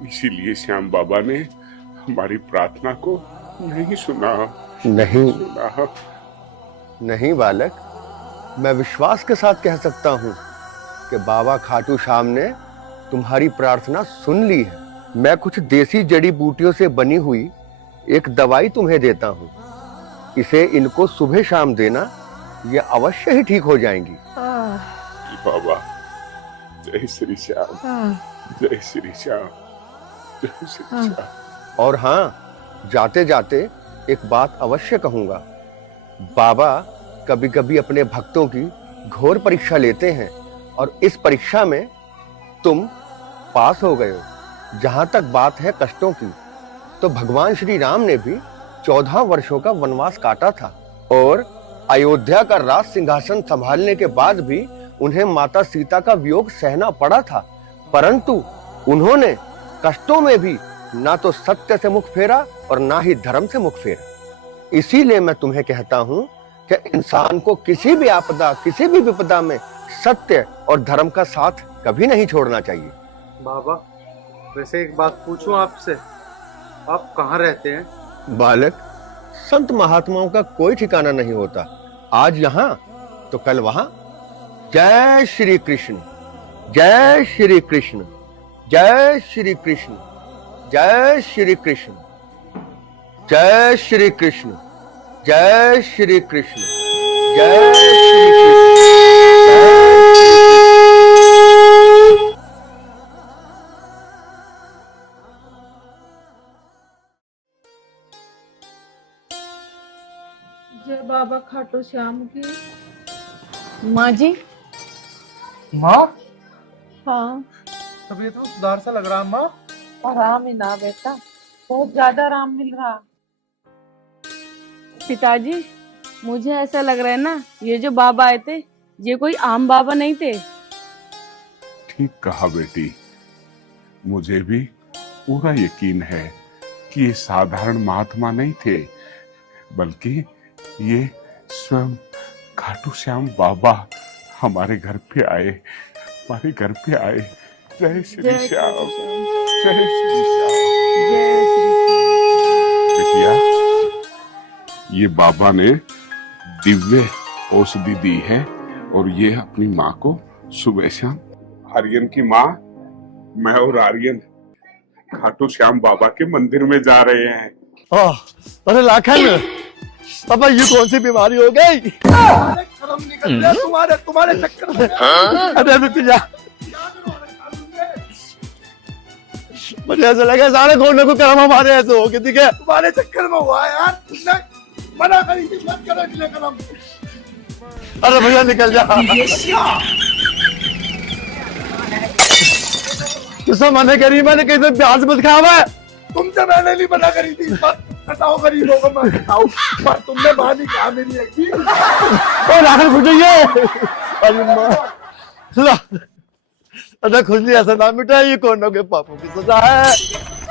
इसीलिए श्याम बाबा ने हमारी प्रार्थना को नहीं सुना। नहीं बालक, मैं विश्वास के साथ कह सकता हूँ कि बाबा खाटू श्याम ने तुम्हारी प्रार्थना सुन ली है। मैं कुछ देसी जड़ी बूटियों से बनी हुई एक दवाई तुम्हें देता हूँ, इसे इनको सुबह शाम देना, ये अवश्य ही ठीक हो जाएंगी। बाबा, जय श्री श्याम, जय श्री श्याम, जय श्री श्याम। और हाँ, जाते जाते एक बात अवश्य कहूंगा। बाबा कभी कभी अपने भक्तों की घोर परीक्षा लेते हैं, और इस परीक्षा में तुम पास हो गए हो। जहां तक बात है कष्टों की, तो भगवान श्री राम ने भी 14 वर्षों का वनवास काटा था और अयोध्या का राज सिंहासन संभालने के बाद भी उन्हें माता सीता का वियोग सहना पड़ा था, परंतु उन्होंने कष्टों में भी ना तो सत्य से मुख फेरा और ना ही धर्म से मुख फेरा। इसीलिए मैं तुम्हें कहता हूं कि इंसान को किसी भी आपदा, किसी भी विपदा में सत्य और धर्म का साथ कभी नहीं छोड़ना चाहिए। बाबा, वैसे एक बात पूछूं आपसे, आप कहाँ रहते हैं? बालक, संत महात्माओं का कोई ठिकाना नहीं होता, आज यहाँ तो कल वहां। जय श्री कृष्ण, जय श्री कृष्ण, जय श्री कृष्ण, जय श्री कृष्ण, जय श्री कृष्ण, जय श्री कृष्ण, जय श्री कृष्ण। जय बाबा खाटू श्याम की। माँ जी, माँ, हाँ, तबीयत तो सुधार सा लग रहा है माँ। आराम ही ना बेटा, बहुत ज्यादा आराम मिल रहा। पिताजी, मुझे ऐसा लग रहा है ना, ये जो बाबा आए थे ये कोई आम बाबा नहीं थे। ठीक कहा बेटी, मुझे भी पूरा यकीन है कि ये साधारण महात्मा नहीं थे, बल्कि ये स्वयं खाटू श्याम बाबा हमारे घर पे आए, हमारे घर पे आए। जय श्री श्याम, जय श्री श्याम। बेटिया, ये बाबा ने दिव्य औषधि दी है और ये अपनी माँ को सुबह शाम। आर्यन की माँ, मैं और आर्यन खाटू श्याम बाबा के मंदिर में जा रहे हैं। अरे लाखन, अब ये कौन सी बीमारी हो गई? कर्म निकल गया तुम्हारे चक्कर में। अरे रुक जा, मुझे ऐसा लगा सारे कोने को कर्म हमारे ऐसे हो गए। ठीक है, तुम्हारे चक्कर में हुआ है यार, तुमने मना करी थी मत करो इसलिए कर्म। अरे भैया निकल जा। किसने मना करी? मैंने कहीं प्याज मत खावा है। तुमसे मैंने नहीं मना करी थी, बताओ गरीबों को मैं बताऊं, पर तुमने बात नहीं कहा मेरी एक भी। और आखिर खुद जाइए। अरे माँ, अरे खुजली ऐसा ना मिटा, ये कोनों के पापों की सजा है।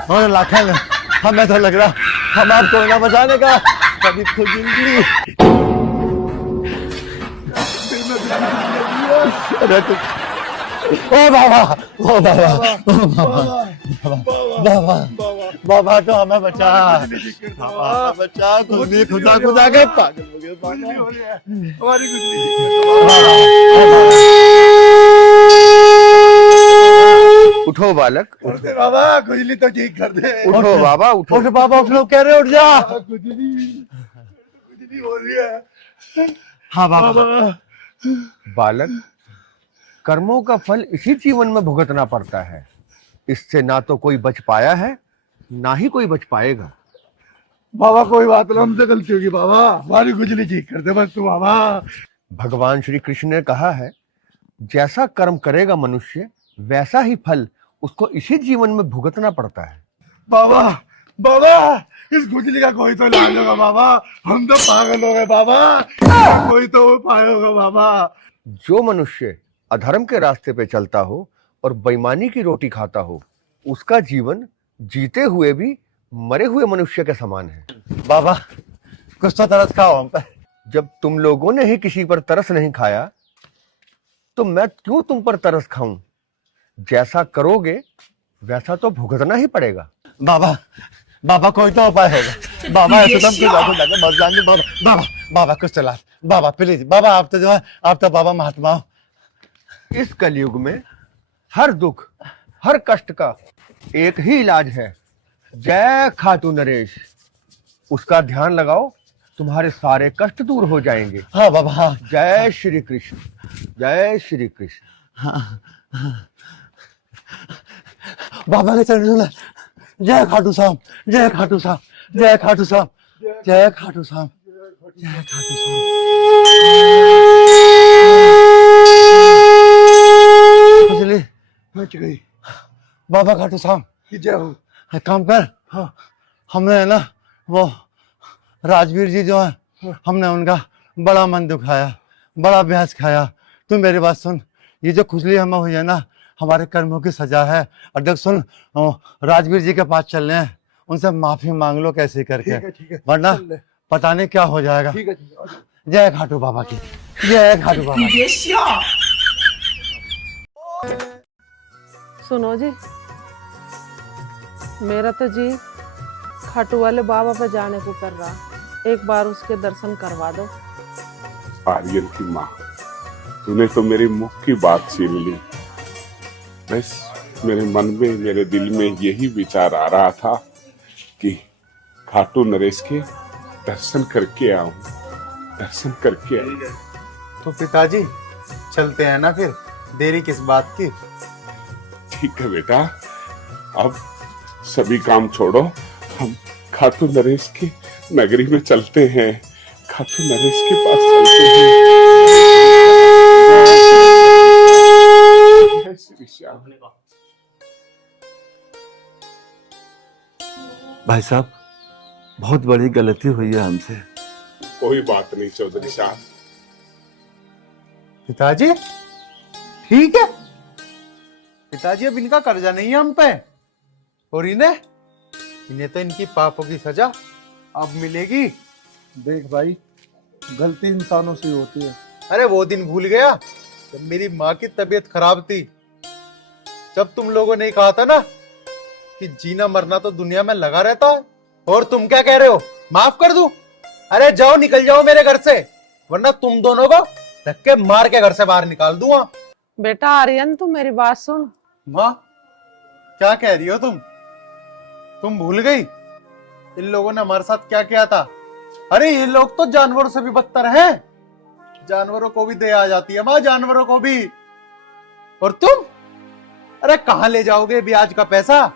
और लाखन, हमें तो लग रहा हम आपको ना बचाने का कभी खुजली। अरे तू, ओ बाबा, ओ बाबा, ओ बाबा, बाबा, बाबा तो हमें बचा, बाबा बचा, खुदी खुदा खुदा के पागल हो गए बाबा। हमारी गुजरी। उठो बालक, उठते बाबा, खुजली तो ठीक कर दे। उठो बाबा, उठो। उठ बाबा, उठ लोग कह रहे उठ जा। खुजली हो रही है। हाँ बाबा। बालक, कर्मों का फल इसी जीवन में भुगतना पड़ता है, इससे ना तो कोई बच पाया है ना ही कोई बच पाएगा। बाबा कोई बात नहीं, हमसे गलती होगी बाबा, हमारी खुजली ठीक कर दे बस तू बाबा। भगवान श्री कृष्ण ने कहा है, जैसा कर्म करेगा मनुष्य वैसा ही फल उसको इसी जीवन में भुगतना पड़ता है। बाबा, बाबा, इस खुजली का कोई तो इलाज होगा बाबा, हम तो पागल हो गए बाबा, कोई तो उपाय होगा बाबा। जो मनुष्य अधर्म के रास्ते पे चलता हो और बेईमानी की रोटी खाता हो, उसका जीवन जीते हुए भी मरे हुए मनुष्य के समान है। बाबा, कुछ तो तरस खाओ हम पे। जब तुम लोगों ने ही किसी पर तरस नहीं खाया, तो मैं क्यों तुम पर तरस खाऊं? जैसा करोगे वैसा तो भुगतना ही पड़ेगा। बाबा, बाबा कोई तो उपाय होगा। बाबा ऐसे तो हम लगे मर जाएंगे। बाबा, बाबा, बाबा कुछ चला। बाबा प्लीज, बाबा आप तो जो है, आप तो बाबा महात्मा हो। इस कलयुग में हर दुख, हर कष्ट का एक ही इलाज है, जय खाटू नरेश। उसका ध्यान लगाओ, तुम्हारे सारे कष्ट दूर हो जाएंगे। हाँ बाबा, हाँ। जय श्री कृष्ण, जय श्री कृष्ण। हाँ। बाबा के चरणों में जय खाटू साहब, जय खाटू साहब, जय खाटू साहब, जय खाटू साहब, जय खाटू साहब। खुजली मच गई। बाबा खाटू श्याम कि जय हो। एक काम कर, हाँ हमने है ना वो राजवीर जी जो है, हाँ। हमने उनका बड़ा मन दुखाया, बड़ा ब्याज खाया। तू मेरी बात सुन, ये जो खुजली हमें हुई है ना, हमारे कर्मों की सजा है। और देख सुन, राजवीर जी के पास चल रहे हैं, उनसे माफी मांग लो कैसे करके, ठीक है वरना चल ले। पता नहीं क्या हो जाएगा। ठीक है जय खाटू बाबा की, जय खाटू बाबा की। सुनो जी, मेरा तो जी खाटू वाले बाबा पे जाने को कर रहा, एक बार उसके दर्शन करवा दो। आर्यन की माँ, तूने तो मेरे मुख की बात छीन ली। बस मेरे मन में, मेरे दिल में यही विचार आ रहा था कि खाटू नरेश के दर्शन करके आऊं, दर्शन करके आऊं। तो पिताजी चलते हैं ना फिर, देरी किस बात की। ठीक है बेटा, अब सभी काम छोड़ो, हम खाटू नरेश की नगरी में चलते हैं, खाटू नरेश के पास चलते हैं। जय श्री श्याम। भाई साहब, बहुत बड़ी गलती हुई है हमसे। कोई बात नहीं चौधरी साहब। पिताजी ठीक है, पिताजी अब इनका कर्जा नहीं है हम पे, और इन्हें तो इनकी पापों की सजा अब मिलेगी। देख भाई, गलती इंसानों से ही होती है। अरे वो दिन भूल गया जब मेरी माँ की तबीयत खराब थी, जब तुम लोगों ने कहा था ना कि जीना मरना तो दुनिया में लगा रहता है, और तुम क्या कह रहे हो, माफ कर दूं? अरे जाओ, निकल जाओ मेरे घर से, वरना तुम दोनों को धक्के मार के घर से बाहर निकाल दूंगा। बेटा आर्यन, तू मेरी बात सुन। माँ क्या कह रही हो तुम भूल गई इन लोगों ने हमारे साथ क्या किया था? अरे ये लोग तो जानवरों से भी बदतर हैं, जानवरों को भी दया आ जाती है माँ, जानवरों को भी। और तुम, अरे कहां ले जाओगे ब्याज का पैसा,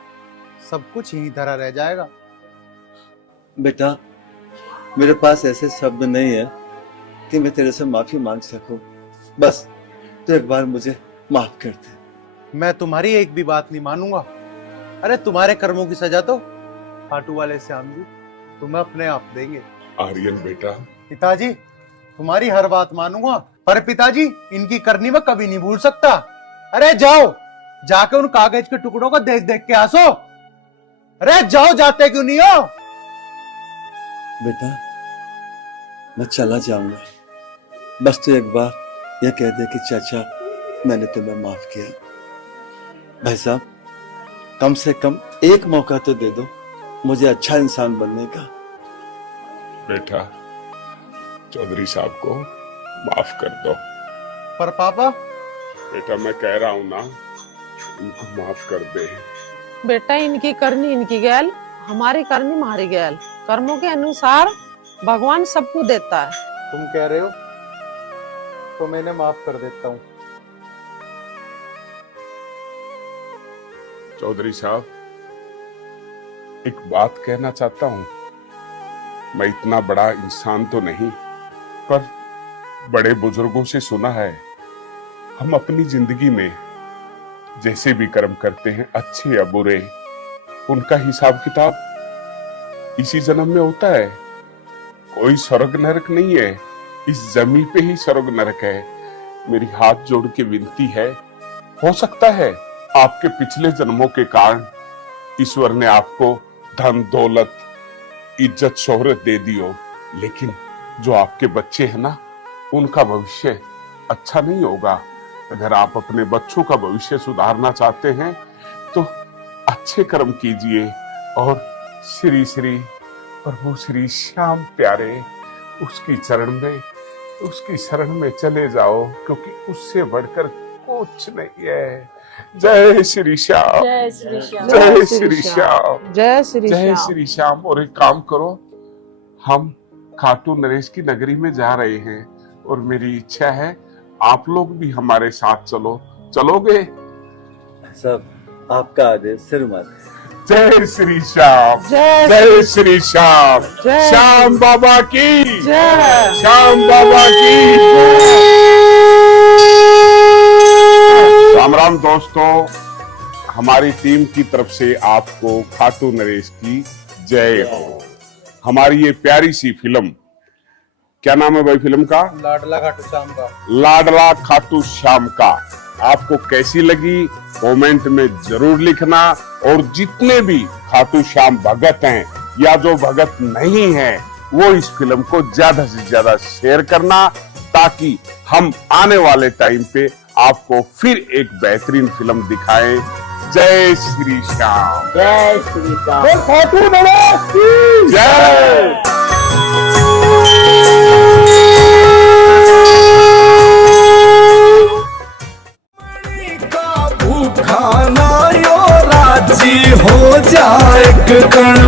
सब कुछ यहीं धरा रह जाएगा। बेटा, मेरे पास ऐसे शब्द नहीं है कि मैं तेरे से माफी मांग सकूं। बस तो एक बार मुझे माफ कर दे। मैं तुम्हारी एक भी बात नहीं मानूंगा। अरे तुम्हारे कर्मों की सजा तो खाटू वाले श्याम जी तुम्हें अपने आप देंगे। आर्यन बेटा, पिताजी तुम्हारी हर बात मानूंगा, पर पिताजी इनकी करनी में कभी नहीं भूल सकता। अरे जाओ, जाके उन कागज के टुकड़ों को देख देख के हंसो। अरे जाओ, जाते क्यों नहीं हो? बेटा, मैं चला जाऊंगा, बस तू एक बार यह कह दे कि चाचा मैंने तुम्हें माफ किया। भाई साहब, कम से कम एक मौका तो दे दो मुझे अच्छा इंसान बनने का। बेटा चौधरी साहब को माफ कर दो। पर पापा, बेटा मैं कह रहा हूं ना, इनको माफ कर दे। बेटा इनकी करनी इनकी गैल, हमारी करनी हमारी गैल, कर्मों के अनुसार भगवान सबको देता है। तुम कह रहे हो तो मैंने माफ कर देता हूँ। चौधरी साहब, एक बात कहना चाहता हूं। मैं इतना बड़ा इंसान तो नहीं, पर बड़े बुजुर्गों से सुना है, हम अपनी जिंदगी में जैसे भी कर्म करते हैं, अच्छे या बुरे, उनका हिसाब किताब इसी जन्म में होता है। कोई स्वर्ग नरक नहीं है, इस जमीन पे ही स्वर्ग नरक है। मेरी हाथ जोड़ के विनती है, हो सकता है आपके पिछले जन्मों के कारण ईश्वर ने आपको धन दौलत इज्जत शोहरत दे दी हो, लेकिन जो आपके बच्चे हैं ना, उनका भविष्य अच्छा नहीं होगा। अगर आप अपने बच्चों का भविष्य सुधारना चाहते हैं तो अच्छे कर्म कीजिए और श्री श्री प्रभु श्री श्याम प्यारे उसकी शरण में चले जाओ, क्योंकि उससे बढ़कर कुछ नहीं है। जय श्री श्याम, जय श्री श्याम। जय श्री श्याम, जय श्री जय श्याम। श्री श्याम। और एक काम करो, हम खाटू नरेश की नगरी में जा रहे हैं और मेरी इच्छा है आप लोग भी हमारे साथ चलो। चलोगे? सब आपका आदेश सिर माथे। जय श्री श्याम, जय जय श्री श्याम। जय श्याम बाबा की जय। श्याम बाबा की राम राम दोस्तों, हमारी टीम की तरफ से आपको खाटू नरेश की जय हो। हमारी ये प्यारी सी फिल्म, क्या नाम है भाई फिल्म का? लाडला खाटू श्याम का। लाडला खाटू श्याम का आपको कैसी लगी कमेंट में जरूर लिखना। और जितने भी खाटू श्याम भगत हैं या जो भगत नहीं हैं, वो इस फिल्म को ज्यादा से ज्यादा शेयर करना, ताकि हम आने वाले टाइम पे आपको फिर एक बेहतरीन फिल्म दिखाएं। जय श्री श्याम। जय श्री राम। खाटू नरेश की जय। खाना यो राजी हो जाए कण